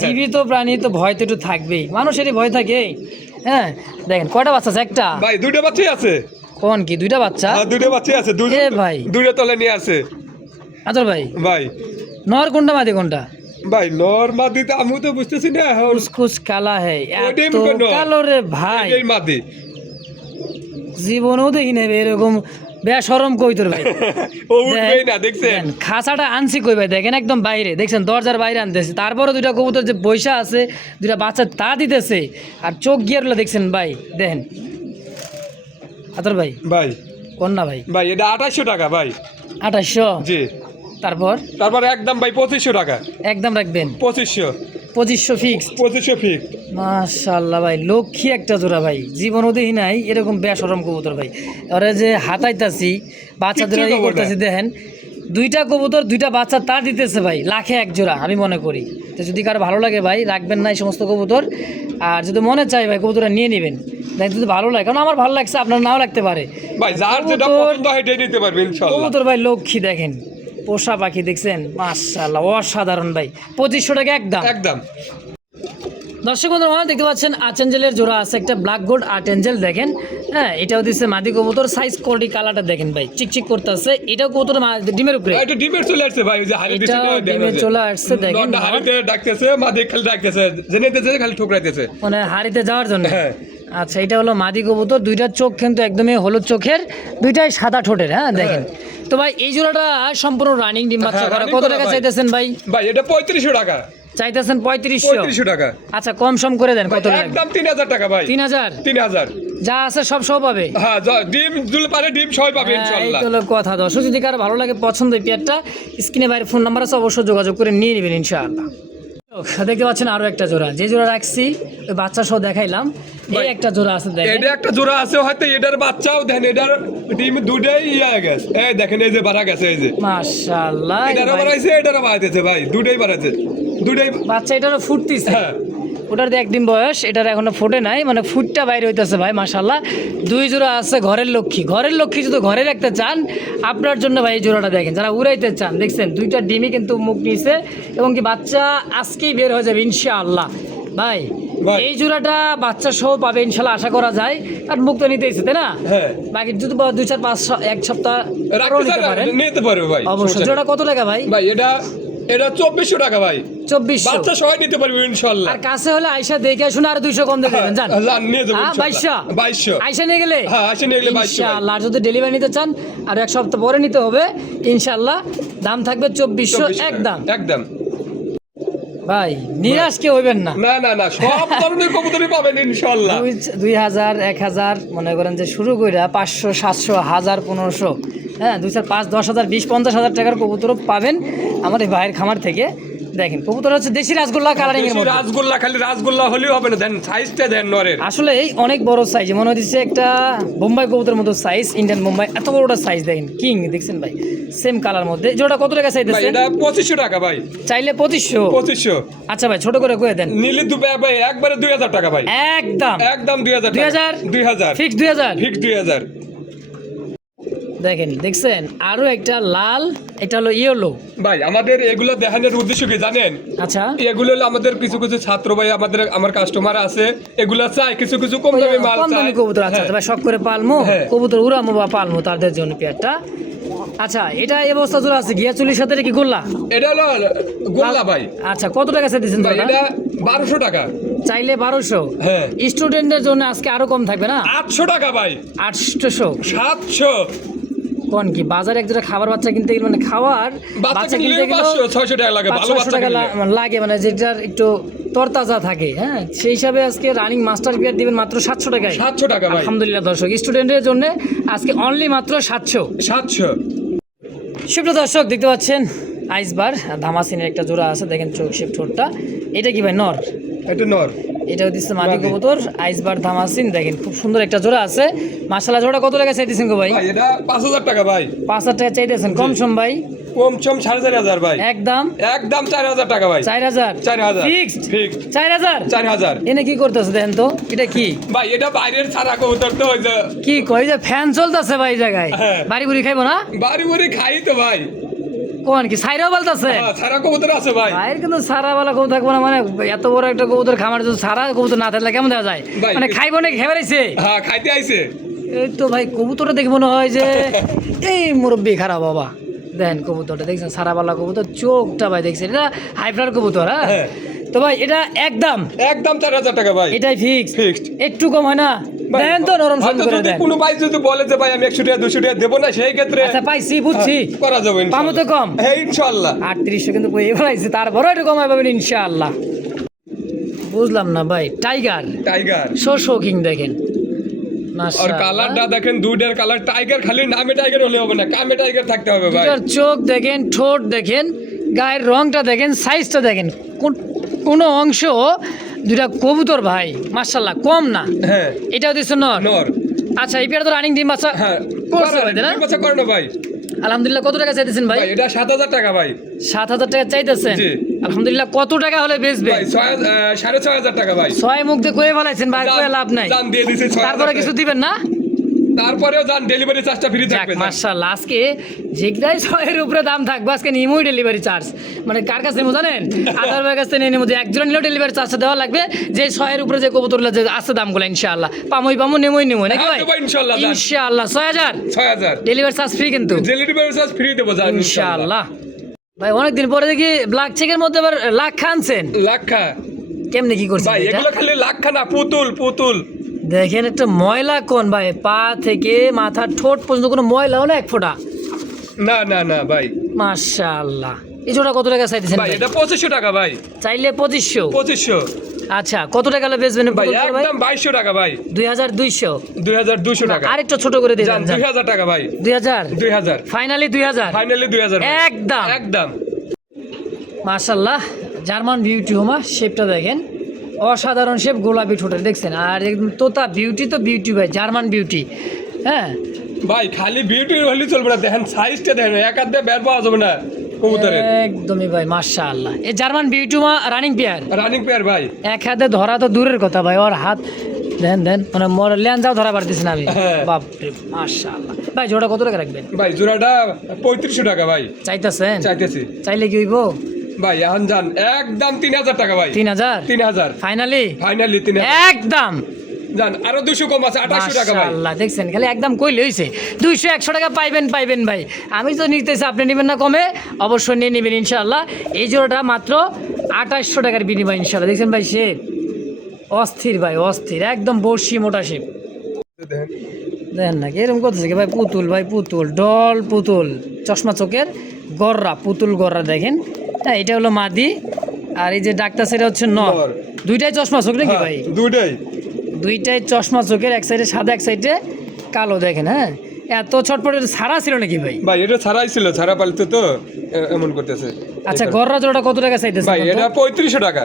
জীবিত প্রাণী তো ভয় তো একটু থাকবেই, মানুষেরই ভয় থাকে। হ্যাঁ দেখেন কয়টা বাচ্চা আছে? একটা ভাই দুটো বাচ্চাই আছে। কোন কি দুইটা বাচ্চা? হ্যাঁ দুটো বাচ্চাই আছে। এ ভাই দুটো তলে নিয়ে আছে আদর ভাই। ভাই নর কোনটা মাদি কোনটা? ভাই নর মাদি তো আমি তো বুঝতেছি না। কুচকুচ কালা হ্যাঁ, ওইটাই এত মুখে নর। কালো রে ভাই, এই মাদি জীবনেও দেখি নেবে এরকম বেশরম কই তোর ভাই। ও উঠবেই না দেখছেন? দেখেন, খাঁচাটা আনছি কই ভাই, দেখেন একদম বাইরে, দেখছেন দরজার বাইরে আনতেছে, তারপরে দুইটা কবুতর যে বৈশা আছে, দুইটা বাচ্চা তা দিতেছে, আর চোখ গিয়ারগুলো দেখছেন ভাই, দেখেন আতর ভাই। ভাই কন্যা ভাই। ভাই এটা 2800 টাকা ভাই। 2800? জি। তারপর একদম ভাই 2500 টাকা। একদম রাখবেন 2500 ফিক্স। 2500 ফিক্স। মাশাআল্লাহ ভাই, লক্ষ্মী একটা জোড়া ভাই, জীবনও দেখি নাই এরকম বেশরম কবুতর ভাই। ওরা যে হাতাইতাছি বাচ্চাদের কিচ্ছু ই খবর করতেছি, না। দেখেন দুইটা কবুতর দুইটা বাচ্চা তার দিতেছে ভাই, লাখে এক জোড়া আমি মনে করি। তো যদি কারো ভালো লাগে ভাই রাখবেন না এই সমস্ত কবুতর, আর যদি মনে চাই ভাই কবুতরটা নিয়ে নেবেন, দেখ যদি ভালো লাগে, কারণ আমার ভালো লাগছে আপনার নাও লাগতে পারে ভাই, যার যেটা পছন্দ হয় সেটাই নিতে পারবে ইনশাআল্লাহ। কবুতর ভাই লক্ষ্মী দেখেন, পোষা পাখি দেখছেন মাশাআল্লাহ অসাধারণ ভাই, 2500 টাকা একদম একদম। দর্শক বন্ধুরা দেখতে পাচ্ছেন আর্চেঞ্জেলের জোড়া আছে একটা, ব্ল্যাক গোল্ড আর্চেঞ্জেল দেখেন, হ্যাঁ এটাও দিচ্ছে মাদি কবুতর, সাইজ কোয়ালিটি কালারটা দেখেন ভাই চিকচিক করতেছে, এটাও কবুতর ডিমের উপরে, এটা ডিমের চলে আসছে ভাই, যে হাড়ি দিছে এটাও ডিমে চলে আসছে দেখেন, নটা হাড়িতে ডাকতেছে, মাদি খালি ডাকতেছে, জেনেতেছে খালি ঠোকরাইতেছে, মানে হাড়িতে যাওয়ার জন্য। হ্যাঁ আচ্ছা এটা হলো মাদি কবুতর, দুইটার চোখ কিন্তু একদমই হলুদ চোখের, দুইটাই সাদা ঠোঁটের, হ্যাঁ দেখেন। তো ভাই এই জোড়াটা সম্পূর্ণ রানিং ডিম বাচ্চা করা, কত টাকা চাইতেছেন ভাই? ভাই এটা 3500 টাকা চাইতেছেন, 3500 টাকা। আচ্ছা কম সম করে দেন, কত লাগবে? একদম 3000 টাকা ভাই। 3000 যা আছে সব সব পাবে, হ্যাঁ ডিম দুল পারে ডিম সবাই পাবে ইনশাআল্লাহ। এই তো হলো কথা। দর্শক যদি কারো ভালো লাগে পছন্দ এই পেয়ারটা, স্ক্রিনে বাইরে ফোন নাম্বার আছে, অবশ্যই যোগাযোগ করে নিয়ে নেবেন ইনশাআল্লাহ। দেখতে পাচ্ছেন আরো একটা জোড়া, যে জোড়া রাখছি ওই বাচ্চা সহ দেখাইলাম, এই একটা জোড়া আছে দেখেন, এটা একটা জোড়া আছে, হয়তো এটার বাচ্চাও দেন, এটার ডিম দুটাই ইয়ে গেছে, এই দেখেন এই যে বাড়া গেছে, এই যে মাশাআল্লাহ এটারও বাড়াইছে এটারও বাড়াইতেছে ভাই, দুটাই বাড়াইছে, দুটাই বাচ্চা এটারও ফুটতিছে, হ্যাঁ ওটার দিয়ে একদিন বয়স, এটার এখনো ফোটে নাই, মানে ফুটটা বাইরে হইতেছে ভাই মাশাআল্লাহ। দুই জোড়া আছে ঘরের লক্ষ্মী, ঘরের লক্ষ্মী যদি ঘরে রাখতে চান আপনার জন্য ভাই এই জোড়াটা দেখেন, যারা উড়াইতে চান দেখছেন দুইটা ডিমই কিন্তু মুখ নিছে, এবং কি বাচ্চা আজকেই বের হয়ে যাবে ইনশাআল্লাহ ভাই। এই জোড়াটা বাচ্চা সহ পাবে ইনশাআল্লাহ আশা করা যায়, আর মুখ তো নিতেইছে তাই না, হ্যাঁ বাকি যদি 2-4-5 এক সপ্তাহ নিতে পারবে ভাই অবশ্যই। জোড়া কত টাকা ভাই? ভাই এটা 2400 টাকা ভাই, 2400 বাচ্চা সবাই নিতে পারবে ইনশাআল্লাহ। আর কাছে হলে আয়শা দেখে শুনে আর 200 কম দিয়ে দেবেন, জান জান নিয়ে যাবেন 2200 আয়শা নিয়ে গেলে, হ্যাঁ আয়শা নিয়ে গেলে 2200 ইনশাআল্লাহ। আর যদি ডেলিভারি নিতে চান আর এক সপ্তাহ পরে নিতে হবে ইনশাআল্লাহ, দাম থাকবে 2400 একদম একদম। ভাই নিরাশ কেউ হইবেন না, না না না, সব ধরনের কবুতরই পাবেন ইনশাআল্লাহ। 2000 1000 মনে করেন যে শুরু কইরা 500 700 1000 1500, হ্যাঁ 2 4 5 10,000 20 50,000 টাকার কবুতরও পাবেন আমার এই ভাইয়ের খামার থেকে। দেখেন কবুতর হচ্ছে দেশি রাসগোল্লা কালারিং এর মধ্যে, রাসগোল্লা খালি রাসগোল্লা হলেও হবে না, দেন সাইজটা দেন নরের, আসলে এই অনেক বড় সাইজ, মনে হচ্ছে একটা বোম্বাই কবুতরের মতো সাইজ, ইন্ডিয়ান বোম্বাই এত বড়টা সাইজ দেখেন, কিং দেখছেন ভাই সেম কালার মধ্যে। জোড়া কত টাকা চাইতেছেন? এটা 2500 টাকা ভাই, চাইলে 2500। আচ্ছা ভাই ছোট করে কয়ে দেন, নিলে ভাই একবারে 2000 টাকা ভাই, একদম একদম 2000 2000 ফিক্স 2000 ফিক্স 2000। দেখেন দেখছেন আরো একটা লাল, এটা হলো ইয়েলো ভাই। আমাদের এগুলো দেখানোর উদ্দেশ্য কি জানেন? আচ্ছা এগুলো হলো আমাদের কিছু কিছু ছাত্র ভাই, আমার কাস্টমার আছে, এগুলো চাই কিছু কিছু কম দামি মাল কম দামি চাই। কবুতর, আচ্ছা ভাই শখ করে পালমো হ্যাঁ। কবুতর উড়ামো বা পালমো তাদের জন্য পেয়ারটা। আচ্ছা এটা এই অবস্থা জোড়া আছে, গিয়া চুলির সাথে কি গোল্লা? এটা হলো গোল্লা ভাই। আচ্ছা কত টাকা চাইতেছেন ভাই দাদা? এটা 1200 টাকা, চাইলে 1200। হ্যাঁ স্টুডেন্টদের জন্য আজকে আরো কম থাকবে না? 800 টাকা ভাই, 800 700। কোন কি বাজারে এক দুটা খাবার বাচ্চা কিনতে গেলে মানে খাওয়ার বাচ্চা কিনতে গেলে 600 টাকা লাগে, ভালো 500 বাচ্চা টাকা কিনলে লাগে, মানে যেটার একটু তরতাজা থাকে, হ্যাঁ সেই হিসাবে আজকে রানিং মাস্টার বিয়ার দিবেন মাত্র 700 টাকায়। 700 টাকা ভাই, আলহামদুলিল্লাহ দর্শক স্টুডেন্টের জন্য আজকে অনলি মাত্র 700। সুপ্রিয় দর্শক দেখতে পাচ্ছেন আইসবার ধামাসিনের একটা জোড়া আছে, দেখেন চোখ শেপ ঠোঁটটা, এটা কি ভাই নর? এটা নর, এটাও দিচ্ছে মাদি কবুতর, আইসবার ধামাসিন দেখেন খুব সুন্দর একটা জোড়া আছে মাশাআল্লাহ। জোড়া কত টাকা চাইতেছেন গো ভাই? ভাই এটা 5000 টাকা ভাই, 5000 টাকা চাইতেছেন, কম সম ভাই? কম সম 4500 ভাই, একদম 4000 টাকা ভাই, 4000 ফিক্সড 4000 এনে কি করতেছে দেখেন তো, এটা কি ভাই? এটা বাইরের ছাড়া কবুতর তো, ওই যে কি কই যে ফ্যান চলতেছে ভাই জায়গায়, হ্যাঁ। বাড়ি বুড়ি খাইবো না? বাড়ি বাড়ি খাই তো ভাই, কোন কি সাইরাও বলতেছে? হ্যাঁ ছাড়া কবুতর আছে ভাই। ভাইয়ের কিন্তু সারাওয়ালা কবুতর থাকবো না, মানে এত বড় একটা কবুতর খামার যদি সারা কবুতর না থাকলে কেমন দেওয়া যায়? ভাই, মানে খাইবো নাকি খেবাইছে? হ্যাঁ খাইতে আইছে। এই তো ভাই কবুতরটা দেখে মনে হয় যে এই মুরব্বী খারাপ বাবা, দেখেন কবুতরটা দেখছেন সারাওয়ালা কবুতর, চোখটা ভাই দেখছেন এটা হাইফ্লার কবুতর, হ্যাঁ তো ভাই এটা একদম 4000 টাকা ভাই, এটাই ফিক্সড, একটু কম হয় না? ভাই, দেন তো নরম সম করে যদি দেন। কোনো ভাই যদি বলে যে ভাই আমি 100 টাকা 200 টাকা দেবো না, সেই ক্ষেত্রে আচ্ছা পাইছি বুঝছি, করা যাবে পামো তো কম, হ্যাঁ ইনশাআল্লাহ। 3800 কিন্তু এবার আইছে, তারপরে একটু কমাই পাবেন ইনশাআল্লাহ। বুঝলাম না ভাই, টাইগার শোকিং দেখেন আর মাশাআল্লাহ, কালারটা দেখেন, দুইটার কালার টাইগার, খালি নামে টাইগার হলে হবে না, কামে টাইগার থাকতে হবে ভাই। দুটার চোখ দেখেন, ঠোঁট দেখেন, গায়ের রংটা দেখেন, সাইজটা দেখেন, কোনো অংশ দুটা কবুতর ভাই মাশাআল্লাহ কম না। হ্যাঁ এটাও দিচ্ছে নর। নর। আচ্ছা এই পেয়ারা তো রানিং ডিম বাচ্চা হ্যাঁ করছে ভাই, তাই না? ডিম বাচ্চা করে না ভাই, আলহামদুলিল্লাহ কত টাকা চাইতেছেন ভাই? ভাই এটা 7,000 টাকা ভাই। 7,000 টাকা চাইতেছেন? জি। আলহামদুলিল্লাহ কত টাকা হলে বেচবেন? ভাই 6,500 টাকা ভাই। 6 মুখ দিয়ে কয়ে ফেলাইছেন ভাই, কয়ে লাভ নাই। জান দিয়ে দিছি 6,000 তারপরে কিছু দিবেন না? তারপরেও জান ডেলিভারি চার্জটা ফ্রি থাকবে। মাশাআল্লাহ, আজকে যেটাই 6 এর উপরে দাম থাকবে আজকে নিমই ডেলিভারি চার্জ। মানে কার কাছে নিমু জানেন? আদার ভাইয়ের কাছে নিয়ে নিমু, যে একজন নিলেও ডেলিভারি চার্জটা দেওয়া লাগবে। যে 6 এর উপরে যে কবুতরগুলো যে আছে দামগুলো ইনশাআল্লাহ পামু নেমই নাকি ভাই? ইনশাআল্লাহ ইনশাআল্লাহ 6,000 ডেলিভারি চার্জ ফ্রি, কিন্তু ডেলিভারি চার্জ ফ্রি দেবো জান ইনশাআল্লাহ। ভাই অনেকদিন পরে দেখি ব্ল্যাক চেকের মধ্যে আবার লাখ খানছেন, লাখা কেমনে কি করছেন ভাই? এটা? এগুলো খালি লাখা না, পুতুল। দেখেন একটা ময়লা কোন ভাই, পা থেকে মাথা ঠোঁট পর্যন্ত কোনো ময়লাও না এক ফোঁটা। না ভাই মাশাআল্লাহ। এই জোড়া কত টাকা চাইতেছেন ভাই? ভাই? এটা 2500 টাকা ভাই। চাইলে 2500। 2500 আচ্ছা কত টাকা হলে বেচবেন ভাই? পুতুল ভাই? একদম 2200 টাকা ভাই। 2200। 2200 টাকা। আরেকটু ছোট করে দিয়ে জান দেন। 2000 টাকা ভাই। 2000 ফাইনালি 2000 একদম। মাশাআল্লাহ, জার্মান বিউটি হোমা শেপটা দেখেন, অসাধারণ শেপ, গোলাপি ঠোঁটের দেখছেন, আর একদম তোতা বিউটি, তো বিউটি ভাই, জার্মান বিউটি। হ্যাঁ ভাই খালি বিউটি হলে চলবে না, দেখেন সাইজটা দেখেন, এক হাত দিয়ে বের পাওয়া যাবে না কবুতরের। একদমই ভাই মাশাআল্লাহ। এই জার্মান বিউটি হোমা রানিং পেয়ার ভাই। এক হাতে ধরা তো দূরের কথা ভাই, ওর হাত দেন মানে মোর লেন যাও ধরা পারতেছি না আমি। বাপ রে মাশাআল্লাহ। ভাই জোড়া কত টাকা রাখবেন? ভাই জোড়াটা 3500 টাকা ভাই। চাইতেছি? চাইলে কি হইব ভাই? এখন জান একদম 3000 টাকা ভাই। 3000 ফাইনালি 3000 একদম। জান আরো 200 কম আছে, 2800 টাকা ভাই। মাশাআল্লাহ, দেখছেন খালি একদম কইলে হইছে। 200 100 টাকা পাইবেন ভাই। আমি তো নিতেছি, আপনি নেবেন না কমে? অবশ্যই নিয়ে নেবেন ইনশাআল্লাহ। এই জোড়াটা মাত্র 2800 টাকার বিনিময় ইনশাআল্লাহ। দেখছেন ভাই শেপ অস্থির ভাই, অস্থির একদম বর্ষি মোটা শেপ। দেখেন না এরকম করতেছে কি ভাই? পুতুল ভাই, ডল পুতুল, চশমা চোখের গররা, পুতুল গররা দেখেন। হ্যাঁ এটা হলো মাদি, আর এই যে ডাক্তার সেটা হচ্ছে নর। দুইটাই চশমা চোখ নাকি ভাই? দুইটাই চশমা চোখের, এক সাইডে সাদা এক সাইডে কালো দেখেন। হ্যাঁ এত ছটপট ছাড়া ছিল নাকি ভাই? ভাই এটা ছাড়াই ছিল, ছাড়া পালতে তো এমন করতেছে। আচ্ছা গররা জোড়া কত টাকা চাইতেছেন ভাই? এটা 3500 টাকা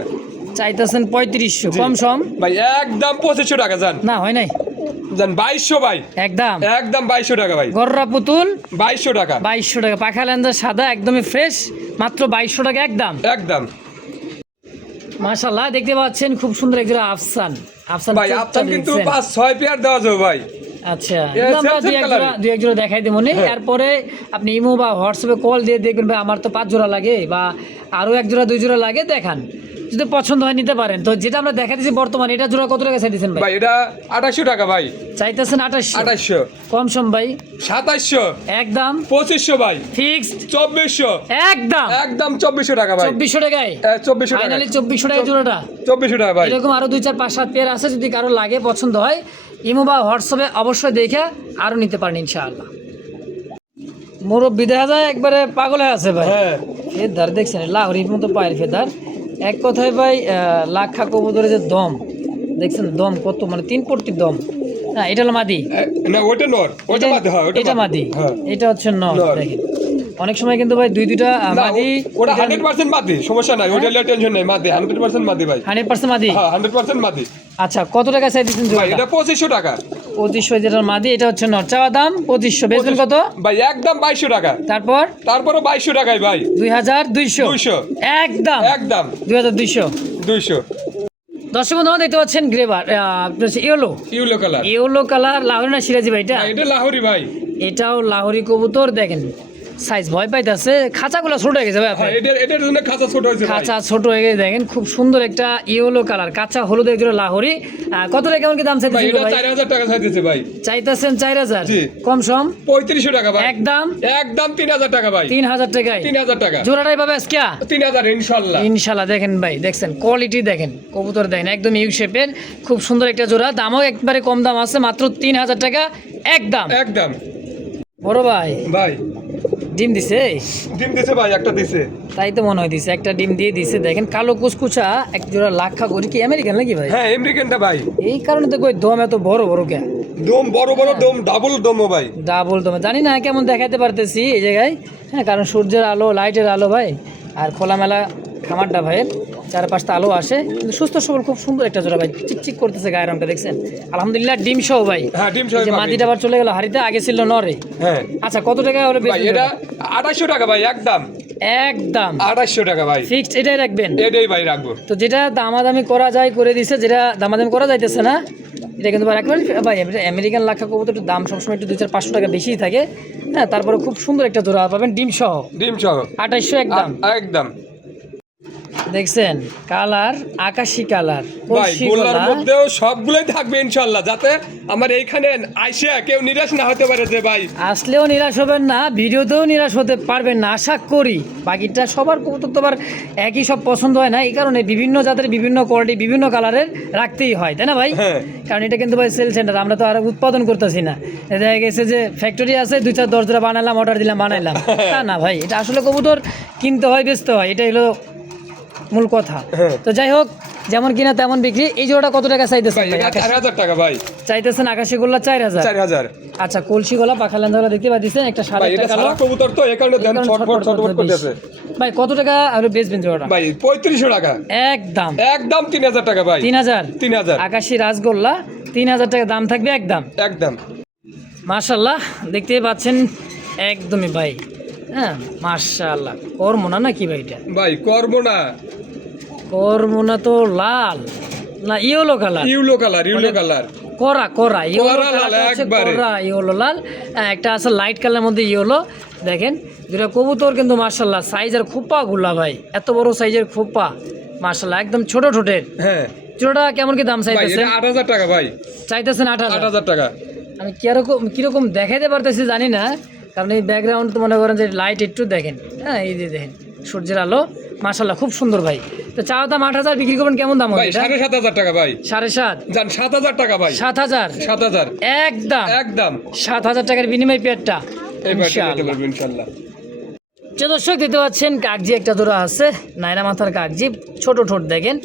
চাইতেছেন। 3500 কম সম ভাই? একদম 2500 টাকা জান। না হয় নাই জান 2200 ভাই। একদম 2200 টাকা ভাই। গররা পুতুল 2200 টাকা। 2200 টাকা, পাখা লেন্দা সাদা একদমই ফ্রেশ, মাত্র 2200 টাকা একদম। মাশাআল্লাহ, দেখতে পাচ্ছেন খুব সুন্দর একজন আফসান ভাই। আফসান কিন্তু 5-6 পেয়ার দেওয়া যাবে ভাই। আচ্ছা আমরা দুই এক জোড়া দেখাই দেবো। এরপরে আপনি ইমো বা হোয়াটসঅ্যাপে কল দিয়ে দেখবেন ভাই আমার তো 5 জোড়া লাগে বা আরো 1 জোড়া 2 জোড়া লাগে, দেখান, যদি পছন্দ হয় নিতে পারেন। তো যেটা আমরা দেখা দিচ্ছি বর্তমানে, এটা জোড়া কত টাকা চাইতেছেন ভাই? এটা 2800 টাকা ভাই। চাইতেছেন 2800 কম সম ভাই? 2700 একদম। 2500 ভাই ফিক্সড 2400 একদম 2400 টাকা ভাই। 2400 টাকায় 2400 টাকা ফাইনালি 2400 টাকা জোড়াটা। 2400 টাকা ভাই। এরকম আরো 2 4 5 7 পেয়ার আছে, যদি কারো লাগে পছন্দ হয় ইমো বা হোয়াটসঅ্যাপে অবশ্যই দেখে আরো নিতে পারেন ইনশাআল্লাহ। মুরব্বি দেখা যায় একবারে পাগল হয়ে আছে ভাই। ফেদার দেখছেন লাহরির মতো পায়ের ফেদার। এক কথায় ভাই লাখা কবুতরের যে দম দেখছেন, দম কত, মানে 3 পট্টির দম। হ্যাঁ এটা হলো মাদি না, ওটা নর, ওটা মাদি। হ্যাঁ এটা মাদি, এটা হচ্ছে নর। দেখেন অনেক সময় কিন্তু ভাই দুইটা মাদি, ওটা 100% মাদি, সমস্যা নাই, ওটা নিয়ে টেনশন নাই। মাদি 100% মাদি ভাই। 100% মাদি? হ্যাঁ 100% মাদি। আচ্ছা কত টাকা চাইতেছেন ভাই? এটা 2500 টাকা। 2500 যেটা মাদি, এটা হচ্ছে নর। চাওয়া দাম 2500, বেচবেন কত ভাই? একদম 2200 টাকা। তারপরও 2200 টাকায় ভাই। 2200 একদম 2200। দর্শক বন্ধু দেখতে পাচ্ছেন গ্রেভার, ইয়েলো কালার লাহোরি না সিরাজি ভাই? এটা লাহোরি ভাই। এটাও লাহোরি কবুতর। দেখেন সাইজ ভয় পাইতেছে, খাঁচাগুলো ছোট হয়ে গেছে ভাই। এটার জন্য খাঁচা ছোট হয়েছে, খাঁচা ছোট হয়ে গেছে। দেখেন খুব সুন্দর একটা ইয়েলো কালার, কাঁচা হলুদ একজন লাহোরি। কত টাকা কেমন কি দাম চাইতেছেন ভাই? 4000 টাকা চাইতেছে ভাই। চাইতেছেন 4000 কম সম? 3500 টাকা ভাই। একদম 3000 টাকা ভাই। 3000 টাকায় 3000 টাকা জোড়াটাই পাবে আজকে 3000 ইনশাআল্লাহ। দেখেন ভাই, দেখছেন কোয়ালিটি, দেখেন কবুতর দেখেন একদম ইউ শেপের, খুব সুন্দর একটা জোড়া। দামও একবারে কম দাম আছে, মাত্র 3000 টাকা একদম। বড় ভাই ডিম দিছে ভাই, একটা দিছে। তাই তো মনে হয় দিছে, একটা ডিম দিয়ে দিছে। দেখেন কালো কুচকুচা এক জোড়া লাখা করি, কি আমেরিকান নাকি ভাই? হ্যাঁ আমেরিকানটা ভাই। এই কারণে তো কই দম এত বড় কে? দম বড় দম, ডাবল দম ভাই। ডাবল দম জানি না কেমন দেখাতে পারতেছি এই জায়গায়। হ্যাঁ কারণ সূর্যের আলো, লাইটের আলো ভাই, আর খোলামেলা খামারটা ভাইয়ের। চারপাশটা আলো আসে, কিন্তু সুস্থ সবল খুব সুন্দর একটা জোড়া ভাই, চিকচিক করতেছে গায়ের রংটা দেখছেন। আলহামদুলিল্লাহ ডিম সহ ভাই। হ্যাঁ ডিম সহ এই যে মাদিটা আবার চলে গেল হাড়িতে, আগে ছিল নরে। হ্যাঁ আচ্ছা কত টাকা হলে ভাই এটা 2800 টাকা ভাই, একদম একদম 2800 টাকা ভাই, ফিক্সড এটাই রাখবেন? এটাই ভাই রাখবো। তো যেটা দামাদামি করা যায় করে দিছে, যেটা দামাদামি করা যাইতেছে না এটা কিন্তু ভাই একবার ভাই আমেরিকান লাক্ষা কবুতর একটু দাম সবসময় একটু 200-500 টাকা বেশিই থাকে। হ্যাঁ তারপরে খুব সুন্দর একটা জোড়া পাবেন ডিম সহ, ডিম সহ 2800 একদম। একদম দেখছেন কালার আকাশি কালার, ভাই গোলার মধ্যেও সবগুলোই থাকবে ইনশাআল্লাহ, যাতে আমার এইখানে আইসে কেউ নিরাশ না হতে পারে যে ভাই আসলেও নিরাশ হবেন না, ভিডিওতেও নিরাশ হতে পারবেন না আশা করি। বাকিটা সবার কবুতর তো আবার একই সব পছন্দ হয় না, এই কারণে বিভিন্ন জাতের বিভিন্ন কোয়ালিটি বিভিন্ন কালারের রাখতেই হয়, তাই না ভাই? হ্যাঁ। কারণ এটা কিন্তু ভাই সেল সেন্টার, আমরা তো আর উৎপাদন করতেছি না। দেখা গেছে যে ফ্যাক্টরি আছে 2-4-10 জোড়া বানালাম, অর্ডার দিলাম বানাইলাম, তা না ভাই, এটা আসলে কবুতর কিনতে হয় বেচতে হয়, এটা হলো মূল কথা। তো যাই হোক, যেমন কিনা তেমন বিক্রি। এই জোড়াটা কত টাকা চাইতেছেন ভাই? 4000 টাকা ভাই চাইতেছেন আকাশি গোল্লা 4000। আচ্ছা কলসি গলা পাখালেন্দা দেখতে পাচ্ছেন, একটা সাদা একটা কালো কবুতর, তো এই কারণে দেন ছটফট করতেছে। ভাই কত টাকা আর বেচবেন জোড়াটা? ভাই 3500 টাকা একদম। একদম 3000 টাকা ভাই, 3000 আকাশি রাজগোল্লা 3000 টাকা দাম থাকবে একদম। একদম মাশাআল্লাহ দেখতেই পাচ্ছেন একদমই ভাই। হ্যাঁ মাশাআল্লাহ, করমোনা না কি ভাই এটা? ভাই করবো না, করমোনা তো লাল না ইয়েলো কালার? ইউলো কালার করা করা লাল একবারে। করা ইয়েলো লাল, একটা আছে লাইট কালারের মধ্যে ইয়েলো। দেখেন দুটা কবুতর কিন্তু মাশাআল্লাহ সাইজের খোপা গুলা ভাই, এত বড় সাইজের খোপা মাশাআল্লাহ, একদম ছোট ঠোঁটের। হ্যাঁ জোড়া কেমন কি দাম ভাই, চাইতেছেন? এটা 8000 টাকা ভাই, চাইতেছেন 8000 টাকা। আমি কিরকম দেখাইতে পারতেছি জানি না, কারণ এই ব্যাকগ্রাউন্ড তো মনে করেন যে লাইট একটু দেখেন। হ্যাঁ এই যে দেখেন সূর্যের আলো, মাশাআল্লাহ খুব সুন্দর ভাই। তো চাওয়া দাম 8000, বিক্রি করবেন কেমন দাম হবে ভাই এটা? 7500 টাকা ভাই, 7.5 জান 7000 টাকা ভাই, 7000 একদম একদম 7000 টাকার বিনিময় পেটটা এই বাড়িতে নিতে ইনশাআল্লাহ। পারবেন ইনশাআল্লাহ। যে দর্শক দেখতে পাচ্ছেন কাগজি একটা জোড়া আছে, নাইরা মাথার কাগজি, ছোট ঠোঁট দেখেন।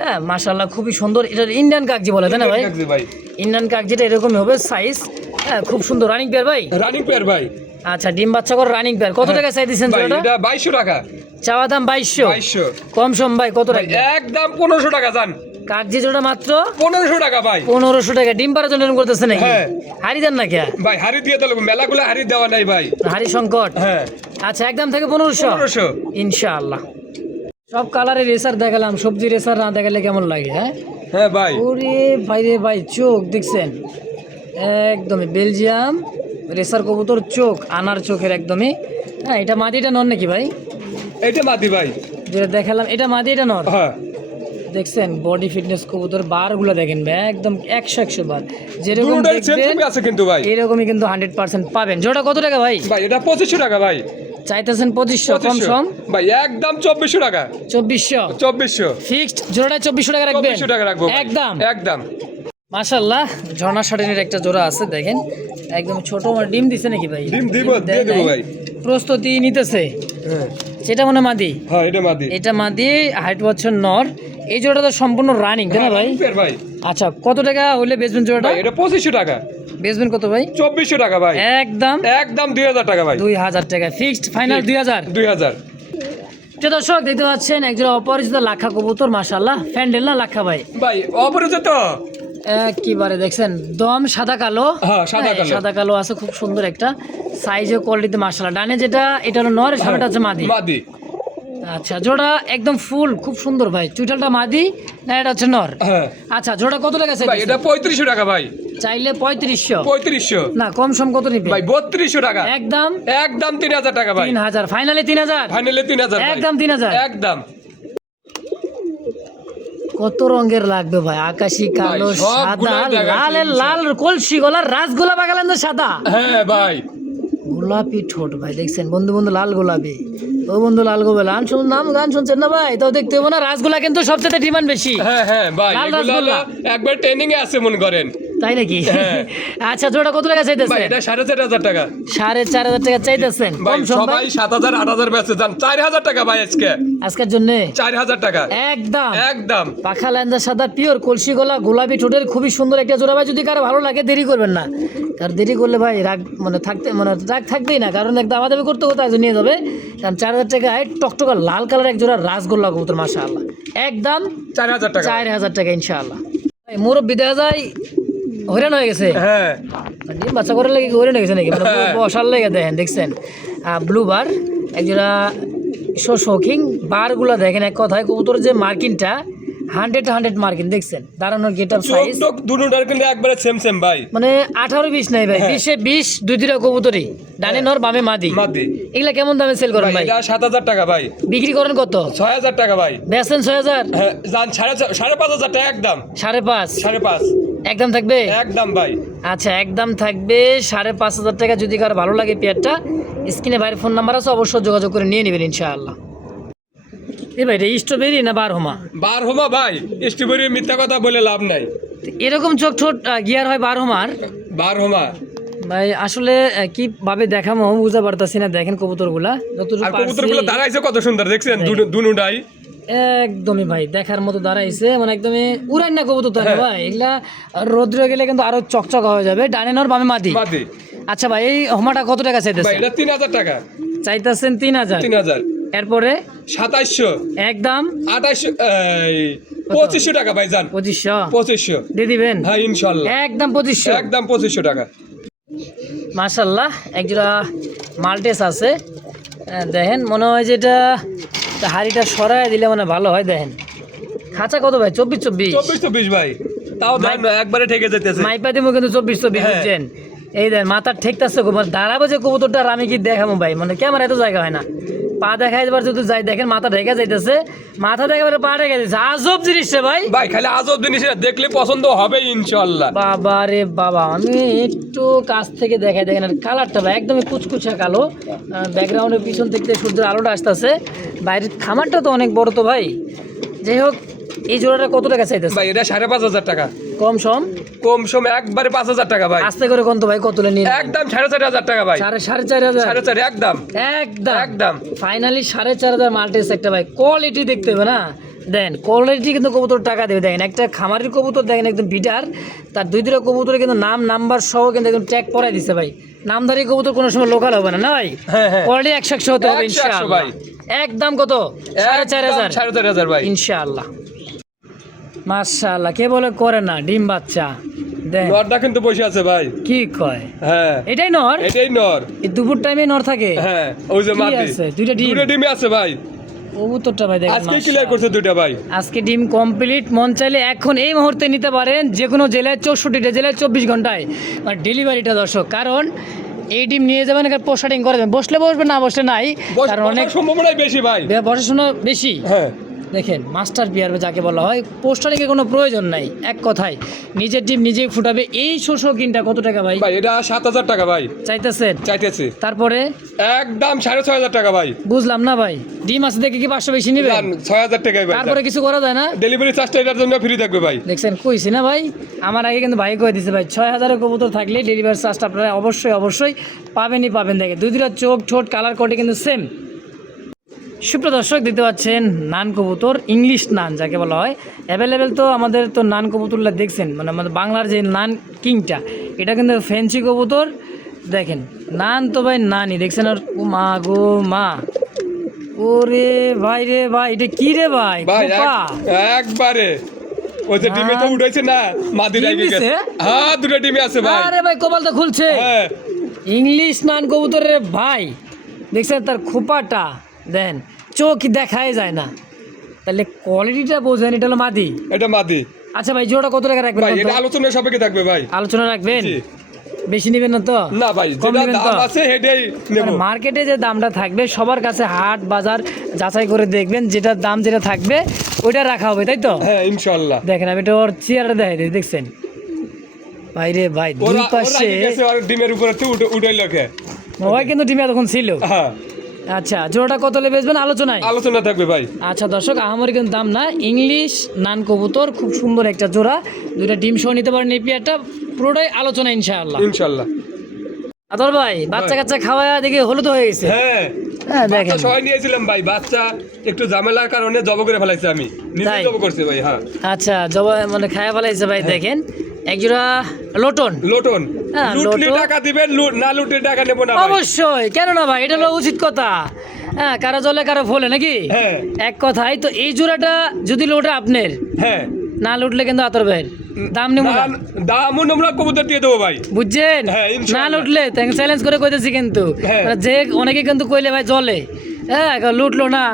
হ্যাঁ মাশাআল্লাহ খুবই সুন্দর, এটা ইন্ডিয়ান কাগজি বলে তাই না ভাই? ভাই ইন্ডিয়ান কাগজিটা এরকমই হবে সাইজ। হ্যাঁ খুব সুন্দর রানিং পেয়ার ভাই, রানিং পেয়ার ভাই। আচ্ছা ডিম বাচ্চা করে রানিং পেয়ার, কত টাকা চাই দিচ্ছেন ভাই জোড়াটা? এটা 2200 টাকা, চাওয়া দাম 2200। কম সম ভাই কত ভাই টাকা? একদম 1500 টাকা জান, কাগজি জোড়া মাত্র 1500 টাকা ভাই। 1500 টাকা ডিম পাড়ার জন্য এরকম করতেছে নাকি? হ্যাঁ। হাড়ি দেন না কে ভাই হাড়ি দিয়ে দিলাম, মেলাগুলো হাড়ি দেওয়া নাই ভাই। হাড়ি সংকট? হ্যাঁ আচ্ছা একদম থেকে 1500 ইনশাআল্লাহ। সব কালারের রেসার দেখালাম, সবজি রেসার না দেখালে কেমন লাগে? হ্যাঁ হ্যাঁ ভাই, ওরে ভাই রে ভাই, চোখ দেখছেন একদমই বেলজিয়াম রেসার কবুতর, চোখ আনার চোখের একদমই। হ্যাঁ এটা মাদি, এটা নর নাকি ভাই? এটা মাদি ভাই, যেটা দেখালাম এটা মাদি এটা নর। হ্যাঁ দেখছেন বডি ফিটনেস কবুতর, বার গুলো দেখেন ভাই একদম 100 বার, যেরকম দুটোই সেম দেখবেন সেমই আছে কিন্তু ভাই। এরকমই কিন্তু 100% পাবেন। জোড়া কত টাকা ভাই? ভাই এটা 2500 টাকা ভাই, চাইতেছেন 2500, কম সম ভাই একদম 2400 টাকা, 2400 ফিক্সড। জোড়াটা 2400 টাকা রাখবেন? 2400 টাকা রাখবো ভাই। একদম একদম মাশাআল্লাহ। ঝর্ণা শাটিনের একটা জোড়া আছে দেখেন, একদম ছোট, ডিম দিছে নাকি ভাই? ডিম দিব, দিয়ে দেব ভাই। প্রস্তুতি নিতেছে, হ্যাঁ সেটা মনে মাদি? হ্যাঁ এটা মাদি, এটা মাদি, হাইট হচ্ছে নর। এই জোড়াটা তো সম্পূর্ণ রানিং তাই না ভাই? ভাই আচ্ছা কত টাকা হলে বেচবেন জোড়াটা? ভাই এটা 2500 টাকা, বেচবেন কত ভাই? 2400 টাকা ভাই, একদম একদম 2000 টাকা ভাই, 2000 টাকা ফিক্সড, ফাইনাল 2000। যে দর্শক দেখতে পাচ্ছেন একজন অপরিচিত লাক্ষা কবুতর, মাশাআল্লাহ ফ্যান্ডেল না লাক্ষা ভাই? ভাই অপরিচিত একেবারে দেখছেন দম সাদা কালো। হ্যাঁ, সাদা কালো। সাদা কালো আছে, খুব সুন্দর একটা সাইজ ও কোয়ালিটিতে মাশাআল্লাহ। ডানে যেটা এটা হলো নর, সামনেটা হচ্ছে মাদি। মাদি আচ্ছা জোড়া একদম ফুল, খুব সুন্দর ভাই। চুইটালটা মাদি না এটা হচ্ছে নর? হ্যাঁ আচ্ছা জোড়া কত টাকা ভাই, চাই? এটা 3500 টাকা ভাই, চাইলে 3500। 3500 না কম সম কত নিবে ভাই, 3200 টাকা, একদম একদম 3000 টাকা ভাই, 3000 ফাইনালি 3000। ফাইনালি 3000 ভাই, একদম 3000। একদম। কত রঙের লাগবে ভাই? আকাশি কালো ভাই, সাদা সবগুলাই দেখাচ্ছি, লাল, লাল কলসি গলার রাসগোলা বাগালেন তো সাদা, হ্যাঁ ভাই গোলাপি ঠোঁট ভাই দেখছেন বন্ধু বন্ধু লাল গোলাপি। ও বন্ধু লাল গোলাপি গান শুন, নাম গান শুনছেন না ভাই? তাও দেখতে হবে না, রাসগোলা কিন্তু সবচেয়ে ডিমান্ড বেশি। হ্যাঁ হ্যাঁ ভাই, লাল এগুলো রসগোল্লা। একবার ট্রেনিং এ আছে মনে করেন, তাই নাকি? হ্যাঁ। আচ্ছা, জোড়া কত টাকা ভাই চাইতেছেন? এটা 4,500 টাকা 4,500 টাকা চাইতেছেন। ভাই কম সম সবাই ভাই 7,000 8,000 বেচে যান 4,000 টাকা ভাই আজকে আজকের জন্য 4,000 টাকা একদম একদম পাখা ল্যান্দা সাদা পিওর কলসি গলা গোলাপি ঠোঁটের খুবই সুন্দর একটা জোড়া ভাই। যদি কারো ভালো লাগে দেরি করবেন না, আর দেরি করলে ভাই রাগ রাগ থাকবেই না, কারণ একদম দামাদামি করতে করতে আজ নিয়ে যাবে। কারণ 4,000 টাকায় টকটকা লাল কালার এক জোড়া রাসগোল্লা কবুতর, মাশাআল্লাহ একদম 4,000 টাকা 4,000 টাকা ইনশাআল্লাহ। মুরব্বি দেখা যায় হইরান হয়ে গেছে, হ্যাঁ ডিম বাচ্চা করে লেগে হইরান হয়ে গেছে নাকি, মানে বসার লেগে দেখেন, দেখছেন ব্লু বার একজোড়া শৌখিন বারগুলো দেখেন। এক কথায় কবুতর যে মার্কিনটা 100 মার্কিন, দেখছেন দাঁড়ানোর গেট আপ সাইজ দুটোটার কিন্তু একবারে সেম সেম ভাই, মানে 18-20 নাই ভাই, 20-এ 20 দুইটা কবুতরই, ডানে নর বামে মাদি। এগুলা কেমন দামে সেল করেন ভাই? এটা 7,000 টাকা ভাই। বিক্রি করেন কত? 6,000 টাকা ভাই। বেচেন 6,000? হ্যাঁ জান 5,500 টাকা একদম। 5.5 5.5 একদম থাকবে? একদম ভাই। আচ্ছা একদম থাকবে 5,500 টাকা। যদি কার ভালো লাগে পেয়ারটা, স্ক্রিনে ভাইয়ের ফোন নাম্বার আছে, অবশ্যই যোগাযোগ করে নিয়ে নেবেন ইনশাআল্লাহ। এ ভাই এটা স্ট্রবেরি না বারহমা? বারহমা ভাই, স্ট্রবেরি মিথ্যা কথা বলে লাভ নাই। এরকম চোখ ঠোঁট গিয়ার হয় বারহমার? বারহমা ভাই আসলে কি ভাবে দেখামো বুঝতে পারতাছি না। দেখেন কবুতরগুলা আর কবুতরগুলো দাঁড়াইছে কত সুন্দর, দেখছেন দুনুটাই একদমই ভাই দেখার মতো দাঁড়াইছে, মানে একদমই উড়ান না কবুতর তো ভাই। এগুলা রোদ্রে গেলে কিন্তু আরো চকচকা হয়ে যাবে, ডানে নর বামে মাদি। আচ্ছা ভাই এই হমাটা কত টাকা চাইতেছেন? এটা 3,000 টাকা চাইতেছেন। 3,000 এরপরে 2,700 একদম 2,800 2500 টাকা ভাই জান। 2500 দিয়ে দিবেন ভাই ইনশাআল্লাহ একদম 2500 একদম 2500 টাকা। মাশাআল্লাহ একজোড়া মাল্টেস আছে, দেখেন মনে হয় যেটা হাড়িটা সরায় দিলে মানে ভালো হয়। দেখেন খাঁচা কত ভাই? 24 ভাই, তাও দাম একবারে ঠেকে যেতেছে। মাইপা দিমু কিন্তু 24 বুঝছেন। এই দেন মাথার ঠেকতেছে, দাঁড়াবো যে কবুতরটা আর আমি কি দেখাবো ভাই, মানে ক্যামেরা এত জায়গা হয় না, পা দেখাই যাবার যদি যাই দেখেন মাথা ঢেকে যাইতেছে, মাথা দেখাবার পা ঢেকে যাচ্ছে। আজব জিনিস রে ভাই, ভাই খালি আজব জিনিস, দেখলে পছন্দ হবে ইনশাআল্লাহ। বাবা রে বাবা, আমি একটু কাছ থেকে দেখাই, দেখেন আর কালারটা ভাই একদমই কুচকুচা কালো, ব্যাকগ্রাউন্ডের পিছন থেকে সূর্যের আলোটা আসতেছে, বাইরের খামারটা তো অনেক বড় তো ভাই। যাই হোক এই জোড়াটা কত টাকা চাইতেছে ভাই? এটা 5,500 টাকা। কম সম একবারে 5,000 টাকা ভাই। আস্তে করে কোন তো ভাই কত নিয়ে একদম 4,500 টাকা ভাই। 4,500 একদম একদম ফাইনালি 4,500 মাল্টিস একটা ভাই। কোয়ালিটি দেখতে হবে না, দেন কোয়ালিটি কিন্তু কবুতর টাকা দেবে। দেখেন একটা খামারের কবুতর দেখেন একদম বিটার, তার দুইটা কবুতরে কিন্তু নাম নাম্বার সহ কিন্তু একদম ট্যাগ পরাই দিছে ভাই। নামধারী কবুতর কোনো সময় লোকাল হবে না, না ভাই? কোয়ালিটি 100 হতে হবে ইনশাআল্লাহ ভাই। একদম কত? 4,500 ভাই ইনশাআল্লাহ। মাশাআল্লাহ কে বলে করে না ডিম বাচ্চা, দেন নরটা কিন্তু বসে আছে ভাই। কি কয়? হ্যাঁ এটাই নর, এটাই নর। এই দুপুর টাইমে নর থাকে। হ্যাঁ ওই যে মাদি আছে, দুইটা ডিম আছে ভাই। কবুতরটা ভাই দেখেন আজকে ক্লিয়ার করছে দুইটা ভাই। আজকে ডিম কমপ্লিট। মন চাইলে এখন এই মুহূর্তে নিতে পারেন যে কোনো জেলায়, 64টা জেলায় 24 ঘন্টায় আর ডেলিভারিটা দর্শক। কারণ এই ডিম নিয়ে যাবেন পোস্টারিং করে দেবেন, বসলে বসবে না বসলে নাই, কারণ অনেক সম্ভাবনাই বেশি ভাই, পড়াশোনা বেশি। হ্যাঁ দেখেন মাস্টার পিয়ার যাকে বলা হয়, পোস্টারিংয়ের কোনো প্রয়োজন নাই, এক কথায় নিজের ডিম নিজেই ফুটাবে। এই শোষকিনটা কত টাকা ভাই? ভাই এটা 7,000 টাকা ভাই চাইতেছে। তারপরে একদম 6,500 টাকা ভাই। বুঝলাম না ভাই, ডিম আছে দেখে কি 500 বেশি নেবে? 6,000 টাকাই ভাই। তারপরে কিছু করা যায় না? ডেলিভারি চার্জটা এটার জন্য ফ্রি থাকবে ভাই। দেখছেন কইছি না ভাই, আমার আগে কিন্তু ভাই কয়ে দিছে ভাই 6,000 কবুতর থাকলে ডেলিভারি চার্জটা আপনারা অবশ্যই পাবেন। দেখে দুইটা চোখ ঠোঁট কালার কোডে কিন্তু সেম। সুপ্রিয় দর্শক দেখতে পাচ্ছেন নান কবুতর, ইংলিশ নান যাকে বলা হয়, অ্যাভেলেবেল তো আমাদের তো নান কবুতরগুলো দেখছেন, মানে আমাদের বাংলার যে নান কিংটা, এটা কিন্তু ফ্যান্সি কবুতর। দেখেন নান তো ভাই নানই, দেখছেন আর মা গো মা, ওরে ভাই রে ভাই, এটা কি রে ভাই? একবারে ওই যে ডিমে তো উঠাইছে না, মাদি রাইগে গেছে। হ্যাঁ দুটো ডিমে আছে ভাই। আরে ভাই কপাল তো খুলছে। ইংলিশ নান কবুতরের ভাই, দেখছেন তার খোপাটা, দেন চোখ দেখাই যায় না, তাহলে কোয়ালিটিটা বোঝেন। এটা হলো মাদি, এটা মাদি। আচ্ছা ভাই জোড়া কত টাকা রাখবেন? এটা আলোচনা সাপেক্ষে থাকবে ভাই। আলোচনা রাখবেন, বেশি নেবেন না তো? না ভাই, যেটা দাম আছে সেটাই নেব। মার্কেটে যে দামটা থাকবে সবার কাছে হাট বাজার যাচাই করে দেখবেন, যেটা দাম যেটা থাকবে ওইটা রাখা হবে, তাই তো? হ্যাঁ ইনশাআল্লাহ। দেখেন আমি এটা ওর চেয়ারটা দেখাই দিই, দেখছেন ভাই রে ভাই দুই পাশে ডিমের উপরে উঠাই লোকে ওই কিন্তু ডিমে তখন ছিল। হ্যাঁ আচ্ছা জোড়াটা কত হলে বেচবেন? আলোচনা থাকবে ভাই। আচ্ছা দর্শক আমার কিন্তু দাম না, ইংলিশ নান কবুতর খুব সুন্দর একটা জোড়া, দুইটা ডিম সহ নিতে পারেন। এই পেয়ারটা পুরোটাই আলোচনা ইনশাআল্লাহ। ইনশাল্লাহ। আদর ভাই বাচ্চা কাচ্চা খাওয়া দেখে হলুদ হয়ে গেছে। হ্যাঁ দেখেন বাচ্চা সবাই নিয়েছিলাম ভাই, বাচ্চা একটু ঝামেলার কারণে জব করে ফেলাইছে, আমি নিজে তাই? জব করছি ভাই। হ্যাঁ আচ্ছা জবা মানে খায়া ফেলাইছে ভাই। দেখেন একজোড়া লোটন। লোটন হ্যাঁ, লুটলি লোটন। টাকা দিবেন, না লুটলি টাকা নেবো না ভাই। অবশ্যই, কেন না ভাই, এটা হলো উচিত কথা। হ্যাঁ কারো জলে কারো ফলে নাকি হ্যাঁ। এক কথাই তো এই জোড়াটা যদি লোটে আপনার, হ্যাঁ না লুটলে কিন্তু আতর ভাই দাম নেবো না। দামও আমরা কবুতর দিয়ে দেবো ভাই, বুঝছেন? হ্যাঁ, ইনশাআল্লাহ। না লুটলে তাকে চ্যালেঞ্জ করে কইতেছি কিন্তু হ্যাঁ। মানে যে অনেকে কিন্তু কইলে ভাই জলে, হ্যাঁ লুটলো না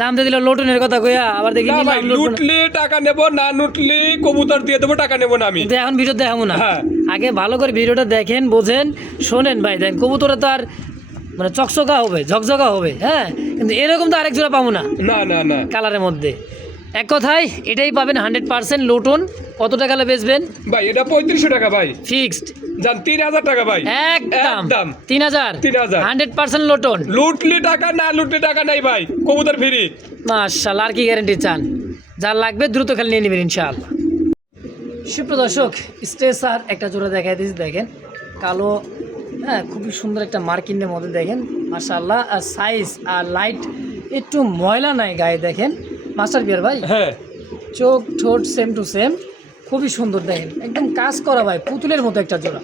দাম দিয়ে দিল লোটনের কথা কইয়া, আবার দেখি না নিলাম, ভাই লুটবো না। লুটলি টাকা নেবো, না লুটলি কবুতর দিয়ে দেবো, টাকা নেবো না আমি। কিন্তু এখন ভিডিও দেখাবো না। হ্যাঁ। আগে ভালো করে ভিডিওটা দেখেন, বোঝেন, শোনেন ভাই। দেখেন কবুতরে তো আর মানে চকচকা হবে, ঝকঝকা হবে, হ্যাঁ কিন্তু এরকম তো আরেক জোড়া পাবো না না না না কালারের মধ্যে। এক কথায় এটাই পাবেন 100% লোটন। কত টাকা বেচবেন ভাই? এটা 3500 টাকা ভাই, ফিক্সড জান 3000 টাকা ভাই, একদম একদম 3000 3000 100% লোটন। লুটলি টাকা, না লুটলি টাকা নাই ভাই, কবুতর ফ্রি। মাশাআল্লাহ, আর কি গ্যারান্টি চান? যার লাগবে দ্রুত খালি নিয়ে নেবেন ইনশাআল্লাহ। সুপ্রদর্শক স্টেসার একটা জোড়া দেখাই দিয়েছি, দেখেন কালো, হ্যাঁ খুবই সুন্দর একটা মার্কিনের মধ্যে, দেখেন মাশাআল্লাহ। আর সাইজ আর লাইট একটু ময়লা নাই গায়ে, দেখেন মাস্টার বিয়ার ভাই। হ্যাঁ চোখ ঠোঁট সেম টু সেম, খুবই সুন্দর, দেখেন একদম কাজ করা ভাই, পুতুলের মতো একটা জোড়া।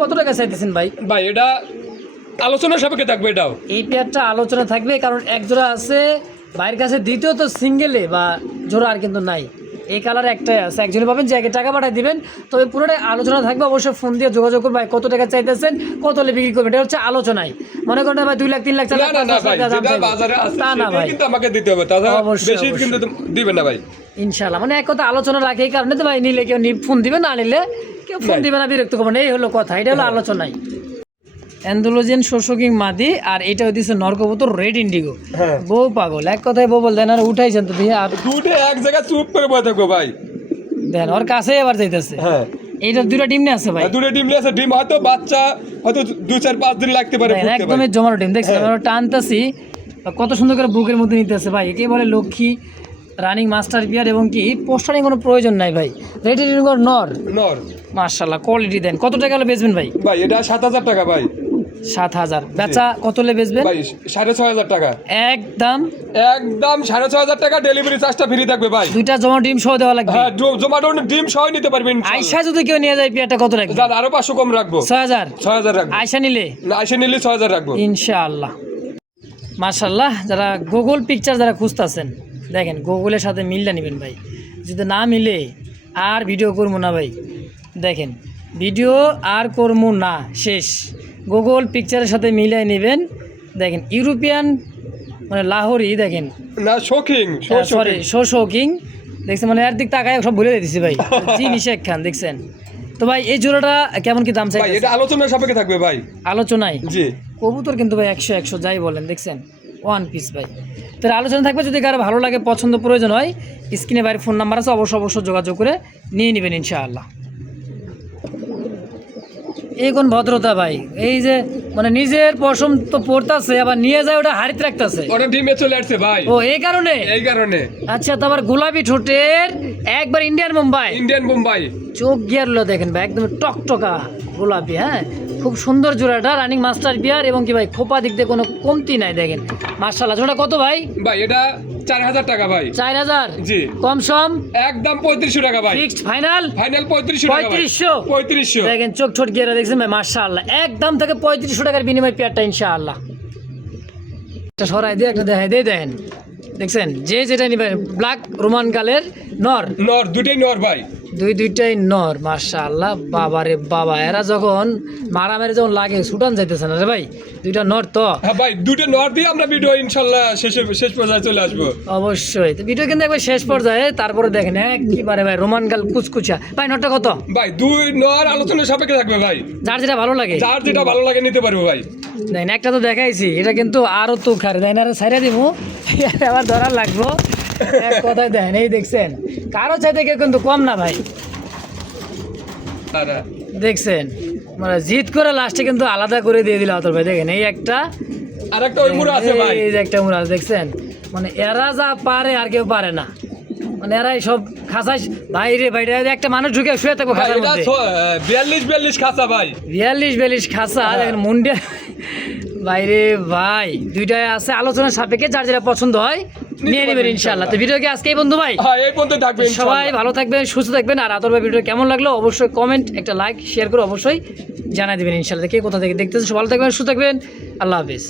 কত টাকা চাইতেছেন ভাই? ভাই এটা আলোচনা সাপেক্ষে থাকবে এটাও। এই পেয়ারটা আলোচনা থাকবে, কারণ এক জোড়া আছে ভাইয়ের কাছে, দ্বিতীয় তো সিঙ্গেলে বা জোড়া আর কিন্তু নাই। এই কালার একটাই আছে, একজনই পাবেন, যে আগে টাকা পাঠিয়ে দিবেন। তবে পুরোটাই আলোচনা থাকবে, অবশ্যই ফোন দিয়ে যোগাযোগ করবেন। ভাই কত টাকা চাইতেছেন, কত হলে বিক্রি করবেন, এটা হচ্ছে আলোচনায়। মনে করেন না ভাই 2 লাখ 3 লাখ 4 লাখ না না 5 ভাই, লাখ দাম যেটা চাইবো। বাজারে আছে তা না সেটাই ভাই, কিন্তু আমাকে দিতে হবে, তাছাড়া অবশ্যই, বেশি কিন্তু দিবেন না ভাই। ইনশাআল্লাহ। মানে এক কথা আলোচনা রাখে, এই কারণে তো ভাই নিলে কেউ ফোন দিবে, না নিলে কেউ ফোন দিবে না, বিরক্ত করবেন, এই হলো কথা, এটা হলো আলোচনায়। অ্যান্ডোলোজেন শোষকিং মাদি, আর এটা হইতেছে নরকবুতর রেড ইন্ডিগো। হ্যাঁ। বউ পাগল, এক কথায় বউ বল দেন, আর উঠাইছেন তো দিয়ে আর দুটো এক জায়গায় চুপ করে বসে থাকবো ভাই। দেন ওর কাছে এবার যাইতেছে। হ্যাঁ এইটা দুইটা ডিম নিয়ে আছে ভাই, দুটো ডিম নিয়ে আছে, ডিম হয়তো বাচ্চা হয়তো 2-4-5 দিন লাগতে পারে দেখেন, ফুটতে ভাই। একদমই জমানো ডিম, দেখছেন আমরা টানতাছি কত সুন্দর করে বুকের মধ্যে নিতে আছে ভাই। একে বলে লক্ষ্মী রানিং মাস্টার বিয়ার, এবং কি পোস্টারিং কোনো প্রয়োজন নাই ভাই। রেড ইন্ডিগো নর, নর। মাশাআল্লাহ কোয়ালিটি। দেন কত টাকা হলে বেচবেন ভাই? ভাই এটা 7000 টাকা ভাই। 7000 বেচা কত হলে বেচবেন? ভাই 6500 টাকা, একদম একদম 6500 টাকা। ডেলিভারি চার্জটা ফ্রি থাকবে ভাই। দুইটা জমা ডিম সহ দেওয়া লাগবে। হ্যাঁ জোম্যাটো ডিম সহ নিতে পারবেন। আয়সা যদি কেউ নিয়ে যায় পেয়ারটা কত রাখবে? দাদা আরো 500 কম রাখবো, 6000 6000 রাখবো। আয়সা নিলে না এসে নিলে 6000 রাখবো ইনশাআল্লাহ। মাশাআল্লাহ, যারা গুগল পিকচার যারা খুঁজতেছেন, দেখেন গুগলের সাথে মিলটা নেবেন ভাই। যদি না মিলে আর ভিডিও করবো না ভাই, দেখেন ভিডিও আর করবো না, শেষ। গুগল পিকচারের সাথে মিলাই নেবেন। দেখেন ইউরোপিয়ান মানে লাহোরি, দেখেন না শৌখিন, সরি শোকিং, দেখছেন মানে এর দিক তাকায় সব ভুলে দিছি ভাই। জি নিশেখ খান, দেখছেন তো ভাই। এই জোড়াটা কেমন কি দাম চাই? ভাই এটা আলোচনার সাপেক্ষে থাকবে ভাই। আলোচনায় জি কবুতর কিন্তু ভাই 100 যাই বলেন, দেখছেন ওয়ান পিস ভাই। তো আলোচনা থাকবে, যদি কারো ভালো লাগে, পছন্দ প্রয়োজন হয়, স্ক্রিনে বাইরে ফোন নাম্বার আছে, অবশ্যই যোগাযোগ করে নিয়ে নেবেন ইনশাআল্লাহ। এই কোন ভদ্রতা ভাই, এই যে মানে নিজের পশম তো পড়তাছে, আবার নিয়ে যায় ওটা হারিতে রাখতেছে। ওটা ডিমে চলে আসছে ভাই, ও এই কারণে। এই কারণে। আচ্ছা, তো আবার গোলাপি ঠোঁটের একবার ইন্ডিয়ান মুম্বাই, ইন্ডিয়ান মুম্বাই, চোখ গিয়ারগুলো দেখেন ভাই, একদম টকটকা গোলাপি। হ্যাঁ খুব সুন্দর জোড়াটা, রানিং মাস্টার বিয়ার, এবং কি ভাই খোপা দিক দিয়ে কোনো কমতি নাই, দেখেন মাশাআল্লাহ। জোড়া কত ভাই? ভাই এটা 4000 টাকা ভাই। 4000 জি কম সম একদম 3500 টাকা ভাই। ফিক্সড ফাইনাল ফাইনাল 3500 টাকা ভাই। 3500 দেখেন চোখ ঠোঁট গিয়ারা দেখছেন ভাই, মাশাআল্লাহ। একদম থেকে 3500 টাকার বিনিময় পেয়ারটা ইনশাআল্লাহ। একটা সরাই দিয়ে একটা দেখাই দিয়ে দেন, দেখছেন যে যেটা নিবেন। ব্ল্যাক রোমান কালের নর, নর দুটেই নর ভাই, দুইটাই নর, মাশাআল্লাহ। বাবা রে বাবা, এরা যখন মারামারি যখন লাগে ছুটান যাইতেছে না রে ভাই, দুইটা নর তো। হ্যাঁ ভাই দুটো নর দিয়ে আমরা ভিডিও ইনশাআল্লাহ শেষ পর্যায়ে চলে আসবো। অবশ্যই তো ভিডিও কিন্তু একবার শেষ পর্যায়ে, তারপরে দেখেন একেবারে ভাই রোমান গাল কুচকুচা। ভাই নরটা কত? ভাই দুই নর আলোচনার সাপেক্ষে থাকবে ভাই, যার যেটা ভালো লাগে, যার যেটা ভালো লাগে নিতে পারবো ভাই। দেখেন একটা তো দেখাইছি, এটা কিন্তু আরো তো খারে দেয় না, সাইরা দিব আবার ধরার লাগবো। এক কথায় দেখেন, এই দেখছেন কারো চাইতে কেউ কিন্তু কম না ভাই, দেখছেন মানে জিত করে লাস্টে কিন্তু আলাদা করে দিয়ে দিল আতর ভাই। দেখেন এই একটা, আরেকটা ওই মুড়া আছে ভাই, এই যে একটা মুড়া দেখছেন, মানে এরা যা পারে আর কেউ পারে না। মানে এরাই সব খাসাই বাইরে বাইরে একটা মানুষ ঢুকে শুয়ে থাকবো খাসার মধ্যে 42 খাঁচা ভাই 42 খাসা দেখেন মুন্ডিয়া বাইরে ভাই দুইটাই আছে আলোচনার সাপেক্ষে যার যেটা পছন্দ হয় নিয়ে নেবেন ইনশাআল্লাহ। তো ভিডিও কি আজকে এই বন্ধু ভাই হ্যাঁ এই পর্যন্ত থাকবেন সবাই ভালো থাকবেন সুস্থ থাকবেন আর আতর ভাই ভিডিও কেমন লাগলো অবশ্যই কমেন্ট একটা লাইক শেয়ার করে অবশ্যই জানাই দেবেন ইনশাআল্লাহ। কে কোথা থেকে দেখতেছেন ভালো থাকবেন সুস্থ থাকবেন আল্লাহ হাফেজ।